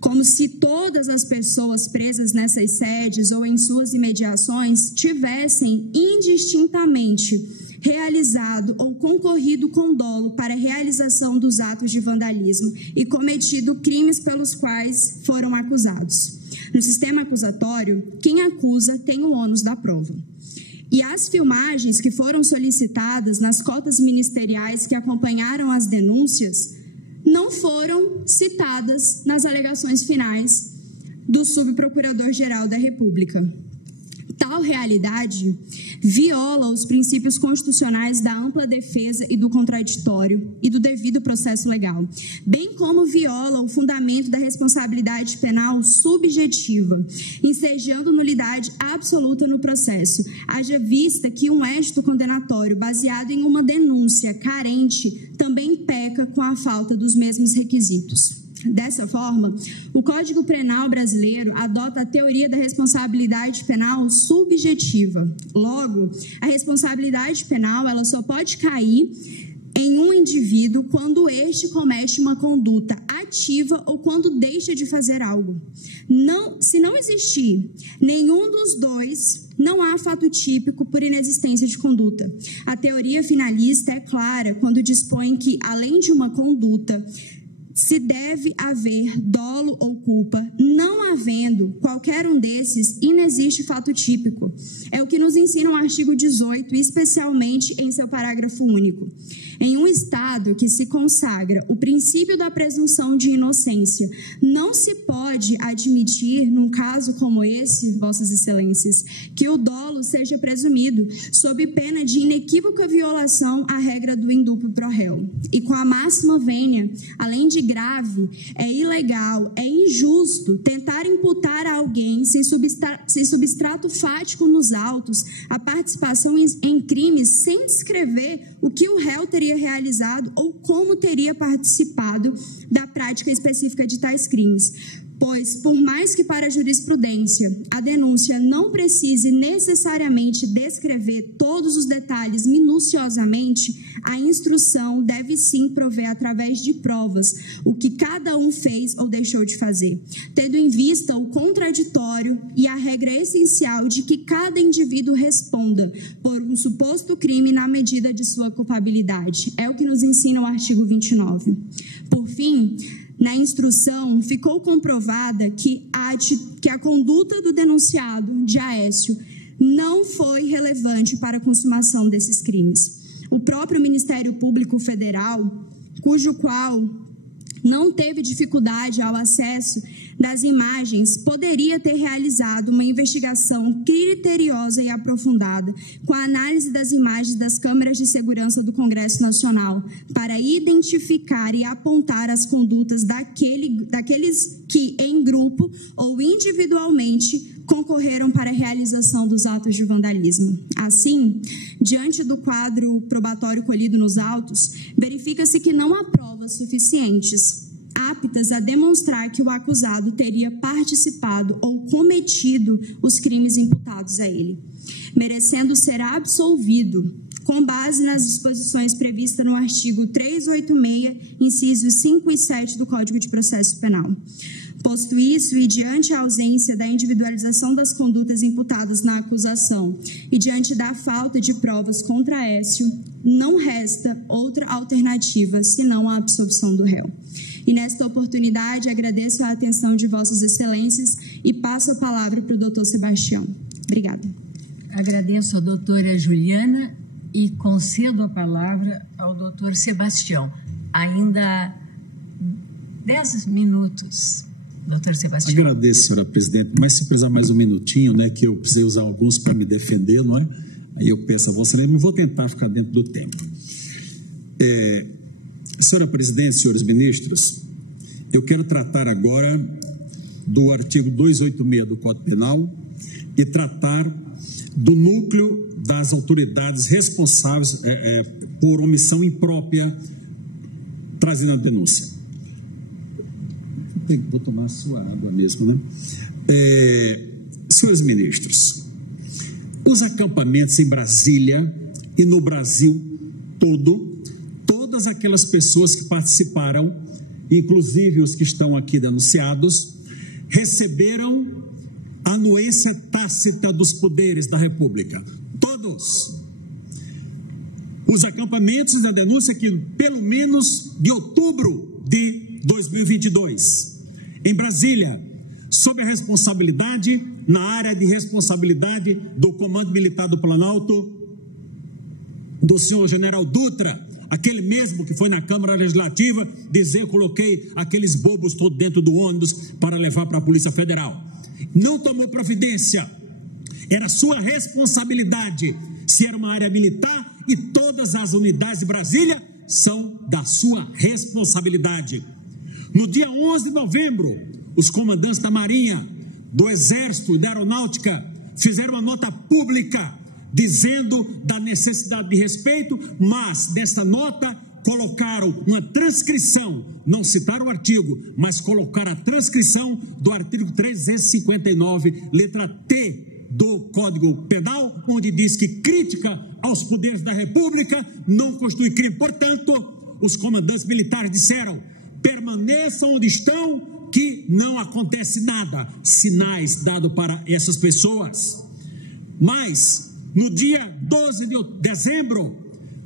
Como se todas as pessoas presas nessas sedes ou em suas imediações tivessem indistintamente realizado ou concorrido com dolo para a realização dos atos de vandalismo e cometido crimes pelos quais foram acusados. No sistema acusatório, quem acusa tem o ônus da prova. E as filmagens que foram solicitadas nas cotas ministeriais que acompanharam as denúncias não foram citadas nas alegações finais do subprocurador-geral da República. Tal realidade viola os princípios constitucionais da ampla defesa e do contraditório e do devido processo legal, bem como viola o fundamento da responsabilidade penal subjetiva, ensejando nulidade absoluta no processo, haja vista que um édito condenatório baseado em uma denúncia carente também peca com a falta dos mesmos requisitos. Dessa forma, o Código Penal brasileiro adota a teoria da responsabilidade penal subjetiva. Logo, a responsabilidade penal ela só pode cair em um indivíduo quando este comete uma conduta ativa ou quando deixa de fazer algo. Se não existir nenhum dos dois, não há fato típico por inexistência de conduta. A teoria finalista é clara quando dispõe que, além de uma conduta, se deve haver dolo ou culpa, não havendo qualquer um desses, inexiste fato típico. É o que nos ensina o artigo 18, especialmente em seu parágrafo único. Em um Estado que se consagra o princípio da presunção de inocência, não se pode admitir, num caso como esse, Vossas Excelências, que o dolo seja presumido, sob pena de inequívoca violação à regra do indúbio pro réu. E com a máxima vênia, além de grave, é ilegal, é injusto tentar imputar a alguém sem substrato fático nos autos a participação em crimes sem descrever o que o réu teria realizado ou como teria participado da prática específica de tais crimes. Pois, por mais que para a jurisprudência a denúncia não precise necessariamente descrever todos os detalhes minuciosamente, a instrução deve sim prover através de provas o que cada um fez ou deixou de fazer, tendo em vista o contraditório e a regra essencial de que cada indivíduo responda por um suposto crime na medida de sua culpabilidade. É o que nos ensina o artigo 29. Por fim, na instrução, ficou comprovada que a conduta do denunciado, de Aécio, não foi relevante para a consumação desses crimes. O próprio Ministério Público Federal, cujo qual não teve dificuldade ao acesso das imagens poderia ter realizado uma investigação criteriosa e aprofundada com a análise das imagens das câmeras de segurança do Congresso Nacional para identificar e apontar as condutas daqueles que, em grupo ou individualmente, concorreram para a realização dos atos de vandalismo. Assim, diante do quadro probatório colhido nos autos, verifica-se que não há provas suficientes aptas a demonstrar que o acusado teria participado ou cometido os crimes imputados a ele, merecendo ser absolvido com base nas disposições previstas no artigo 386, incisos 5 e 7 do Código de Processo Penal. Posto isso, e diante a ausência da individualização das condutas imputadas na acusação e diante da falta de provas contra Écio, não resta outra alternativa senão a absolvição do réu. E nesta oportunidade agradeço a atenção de Vossas Excelências e passo a palavra para o doutor Sebastião. Obrigada. Agradeço a doutora Juliana e concedo a palavra ao doutor Sebastião. Ainda 10 minutos. Doutor Sebastião. Agradeço, senhora presidente, mas se precisar mais um minutinho, né, que eu precisei usar alguns para me defender, não é? Aí eu peço a Vossa Excelência, mas vou tentar ficar dentro do tempo. Senhora presidente, senhores ministros, eu quero tratar agora do artigo 286 do Código Penal e tratar do núcleo das autoridades responsáveis por omissão imprópria trazida na denúncia. Vou tomar a sua água mesmo, né? Senhores ministros, os acampamentos em Brasília e no Brasil todo, todas aquelas pessoas que participaram, inclusive os que estão aqui denunciados, receberam a anuência tácita dos poderes da República. Todos. Os acampamentos da denúncia que, pelo menos de outubro de 2022, em Brasília, sob a responsabilidade, na área de responsabilidade do Comando Militar do Planalto, do senhor General Dutra, aquele mesmo que foi na Câmara Legislativa dizer: eu coloquei aqueles bobos todos dentro do ônibus para levar para a Polícia Federal. Não tomou providência, era sua responsabilidade, se era uma área militar, e todas as unidades de Brasília são da sua responsabilidade. No dia 11 de novembro, os comandantes da Marinha, do Exército e da Aeronáutica fizeram uma nota pública dizendo da necessidade de respeito, mas nessa nota colocaram uma transcrição, não citaram o artigo, mas colocaram a transcrição do artigo 359, letra T do Código Penal, onde diz que crítica aos poderes da República não constitui crime. Portanto, os comandantes militares disseram: permaneçam onde estão, que não acontece nada. Sinais dados para essas pessoas. Mas, no dia 12 de dezembro,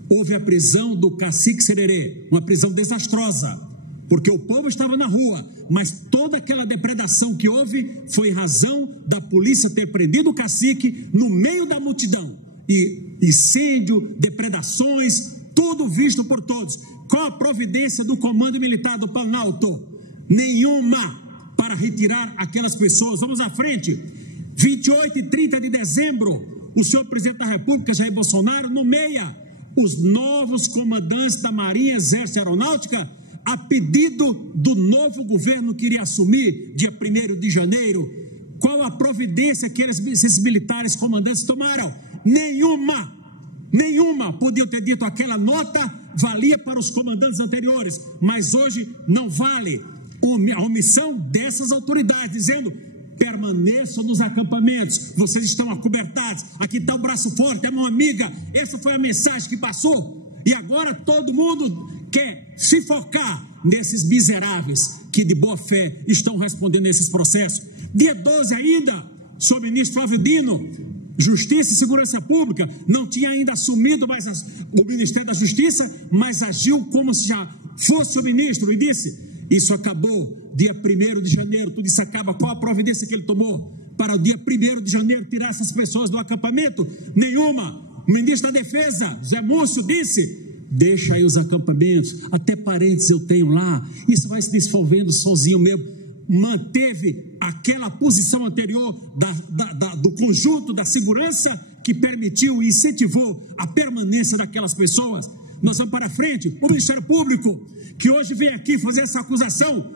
houve a prisão do cacique Sererê, uma prisão desastrosa, porque o povo estava na rua, mas toda aquela depredação que houve foi razão da polícia ter prendido o cacique no meio da multidão. E incêndio, depredações, tudo visto por todos. Qual a providência do Comando Militar do Planalto? Nenhuma para retirar aquelas pessoas. Vamos à frente. 28 e 30 de dezembro, o senhor presidente da República, Jair Bolsonaro, nomeia os novos comandantes da Marinha, Exército e Aeronáutica a pedido do novo governo que iria assumir dia 1º de janeiro. Qual a providência que esses militares comandantes tomaram? Nenhuma. Nenhuma. Podiam ter dito: aquela nota valia para os comandantes anteriores, mas hoje não vale. A omissão dessas autoridades, dizendo: permaneçam nos acampamentos, vocês estão acobertados, aqui está o braço forte, a mão amiga. Essa foi a mensagem que passou, e agora todo mundo quer se focar nesses miseráveis que de boa fé estão respondendo nesses processos. Dia 12 ainda, o senhor ministro Flávio Dino, Justiça e Segurança Pública, não tinha ainda assumido mais o Ministério da Justiça, mas agiu como se já fosse o ministro e disse: isso acabou dia 1º de janeiro, tudo isso acaba. Qual a providência que ele tomou para o dia 1º de janeiro tirar essas pessoas do acampamento? Nenhuma. O ministro da Defesa, Zé Múcio, disse: deixa aí os acampamentos, até parentes eu tenho lá, isso vai se desenvolvendo sozinho mesmo. manteve aquela posição anterior do conjunto da segurança que permitiu e incentivou a permanência daquelas pessoas. Nós vamos para frente. O Ministério Público, que hoje vem aqui fazer essa acusação,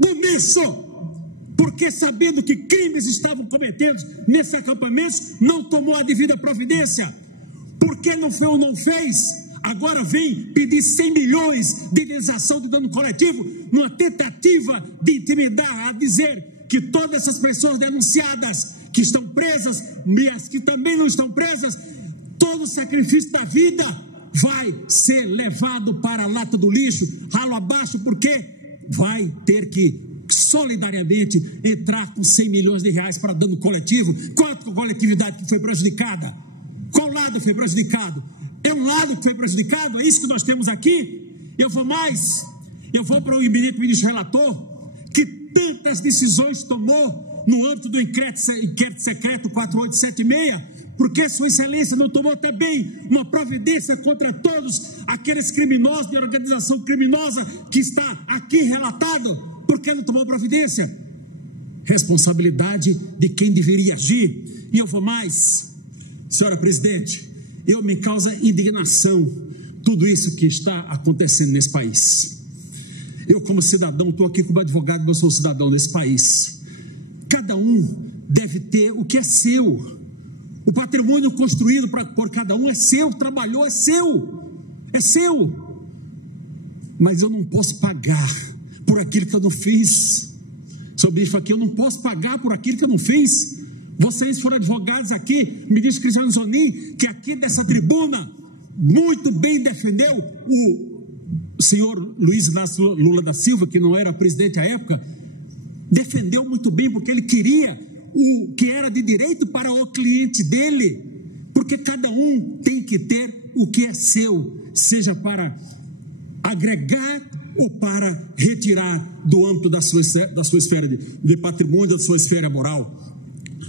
começo, porque sabendo que crimes estavam cometidos nesses acampamentos, não tomou a devida providência. Por que não foi ou não fez? Agora vem pedir 100 milhões de indenização de dano coletivo, numa tentativa de intimidar, a dizer que todas essas pessoas denunciadas, que estão presas, e as que também não estão presas, todo o sacrifício da vida vai ser levado para a lata do lixo, ralo abaixo, porque vai ter que solidariamente entrar com 100 milhões de reais para dano coletivo. Quanto coletividade que foi prejudicada? Qual lado foi prejudicado? É um lado que foi prejudicado? É isso que nós temos aqui? Eu vou para o eminente ministro relator, que tantas decisões tomou no âmbito do inquérito secreto 4876, porque Sua Excelência não tomou também uma providência contra todos aqueles criminosos de organização criminosa que está aqui relatado. Por que não tomou providência? Responsabilidade de quem deveria agir. E eu vou mais, senhora presidente, me causa indignação tudo isso que está acontecendo nesse país. Eu, como cidadão, estou aqui como advogado, eu sou cidadão desse país. Cada um deve ter o que é seu. O patrimônio construído por cada um é seu, trabalhou, é seu. Mas eu não posso pagar por aquilo que eu não fiz. Sobre isso aqui, eu não posso pagar por aquilo que eu não fiz. Vocês foram advogados aqui, ministro Cristiano Zonin, que aqui dessa tribuna muito bem defendeu o senhor Luiz Inácio Lula da Silva, que não era presidente à época, defendeu muito bem, porque ele queria o que era de direito para o cliente dele, porque cada um tem que ter o que é seu, seja para agregar ou para retirar do âmbito da sua esfera de patrimônio, da sua esfera moral.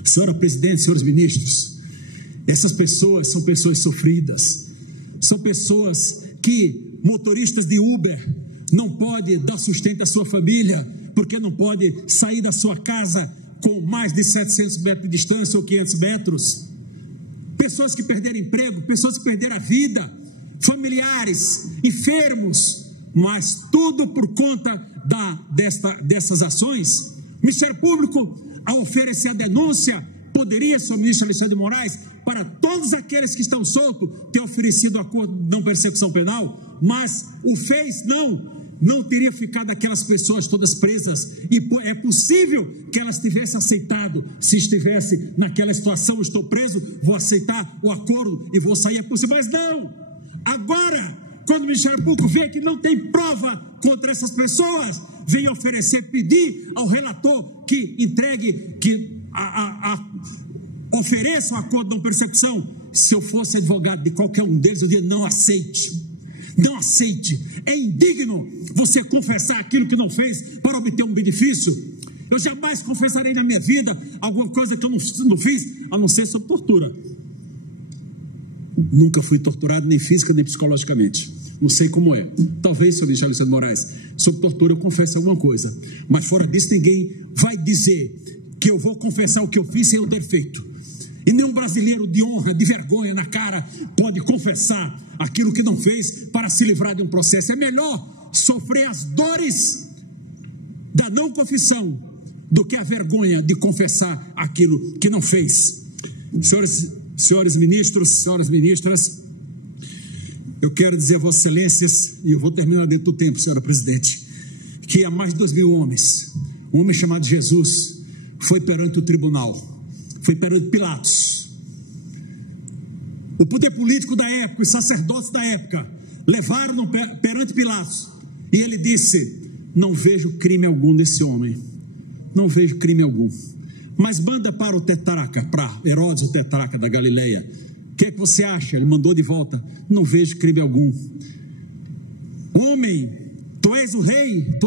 Senhora presidente, senhores ministros, essas pessoas são pessoas sofridas, são pessoas que, motoristas de Uber, não pode dar sustento à sua família, porque não pode sair da sua casa com mais de 700 metros de distância ou 500 metros, pessoas que perderam emprego, pessoas que perderam a vida, familiares, enfermos, mas tudo por conta dessas ações. O Ministério Público, ao oferecer a denúncia, poderia, senhor ministro Alexandre de Moraes, para todos aqueles que estão soltos, ter oferecido acordo de não persecução penal, mas o fez, não teria ficado aquelas pessoas todas presas, e é possível que elas tivessem aceitado. Se estivesse naquela situação, estou preso, vou aceitar o acordo e vou sair, é possível, mas não. Agora, quando o Ministério Público vê que não tem prova contra essas pessoas, vem oferecer, pedir ao relator que entregue, que ofereça um acordo de não persecução. Se eu fosse advogado de qualquer um deles, eu diria: não aceite. Não aceite, é indigno você confessar aquilo que não fez para obter um benefício. Eu jamais confessarei na minha vida alguma coisa que eu não fiz, a não ser sob tortura. Nunca fui torturado, nem física, nem psicologicamente. Não sei como é. Talvez, senhor Michel Alexandre de Moraes, sob tortura eu confesse alguma coisa, mas fora disso ninguém vai dizer que eu vou confessar o que eu fiz sem eu ter feito. E nenhum brasileiro de honra, de vergonha na cara, pode confessar aquilo que não fez para se livrar de um processo. É melhor sofrer as dores da não confissão do que a vergonha de confessar aquilo que não fez. Senhores ministros, senhoras ministras, eu quero dizer a Vossas Excelências, e eu vou terminar dentro do tempo, senhora presidente, que há mais de 2.000 homens, um homem chamado Jesus, foi perante o tribunal, foi perante Pilatos. O poder político da época, os sacerdotes da época, levaram perante Pilatos, e ele disse: não vejo crime algum nesse homem, não vejo crime algum, mas manda para o tetrarca, para Herodes, o tetrarca da Galileia, o que é que você acha? Ele mandou de volta: não vejo crime algum. Homem, tu és o rei,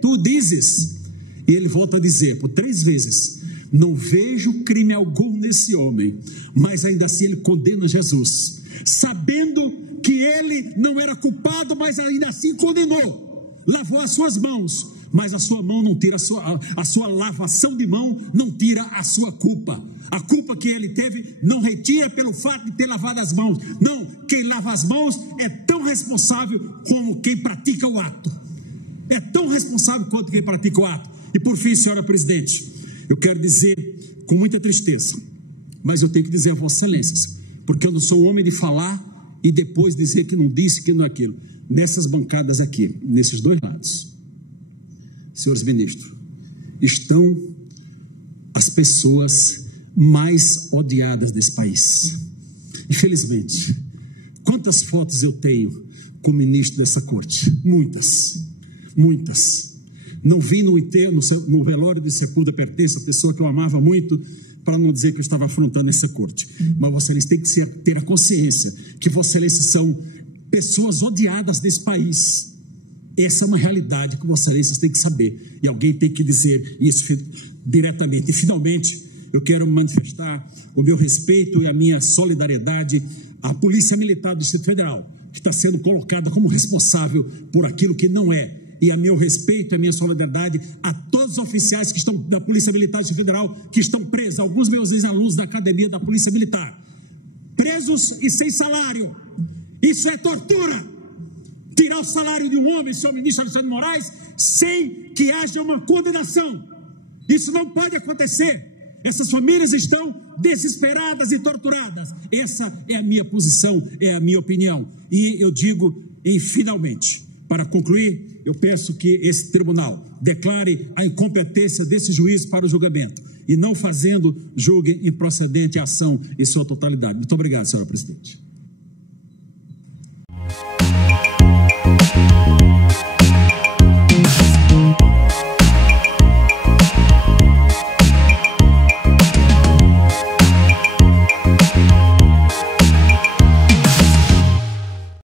tu dizes. E ele volta a dizer por 3 vezes: não vejo crime algum nesse homem, mas ainda assim ele condena Jesus, sabendo que ele não era culpado, mas ainda assim condenou, lavou as suas mãos, mas a sua mão não tira a sua lavação de mão não tira a sua culpa. A culpa que ele teve não retira pelo fato de ter lavado as mãos. Não, quem lava as mãos é tão responsável como quem pratica o ato. É tão responsável quanto quem pratica o ato. E por fim, senhora presidente, eu quero dizer com muita tristeza, mas eu tenho que dizer a Vossas Excelências, porque eu não sou homem de falar e depois dizer que não disse, que não é aquilo. Nessas bancadas aqui, nesses dois lados, senhores ministros, estão as pessoas mais odiadas desse país. Infelizmente, quantas fotos eu tenho com o ministro dessa corte? Muitas. Não vi no velório de Sepúlveda Pertença, a pessoa que eu amava muito, para não dizer que eu estava afrontando essa corte. Mas Vossa Excelência tem que ter a consciência que Vossa Excelência são pessoas odiadas desse país. Essa é uma realidade que Vossa Excelência tem que saber. E alguém tem que dizer isso diretamente. E, finalmente, eu quero manifestar o meu respeito e a minha solidariedade à Polícia Militar do Distrito Federal, que está sendo colocada como responsável por aquilo que não é. E a meu respeito e a minha solidariedade a todos os oficiais que estão da Polícia Militar do Distrito Federal, que estão presos, alguns meus ex-alunos da Academia da Polícia Militar, presos e sem salário. Isso é tortura. Tirar o salário de um homem, senhor ministro Alexandre de Moraes, sem que haja uma condenação. Isso não pode acontecer. Essas famílias estão desesperadas e torturadas. Essa é a minha posição, é a minha opinião. E eu digo, finalmente, para concluir, eu peço que esse tribunal declare a incompetência desse juiz para o julgamento e não fazendo julgue improcedente a ação em sua totalidade. Muito obrigado, senhora presidente.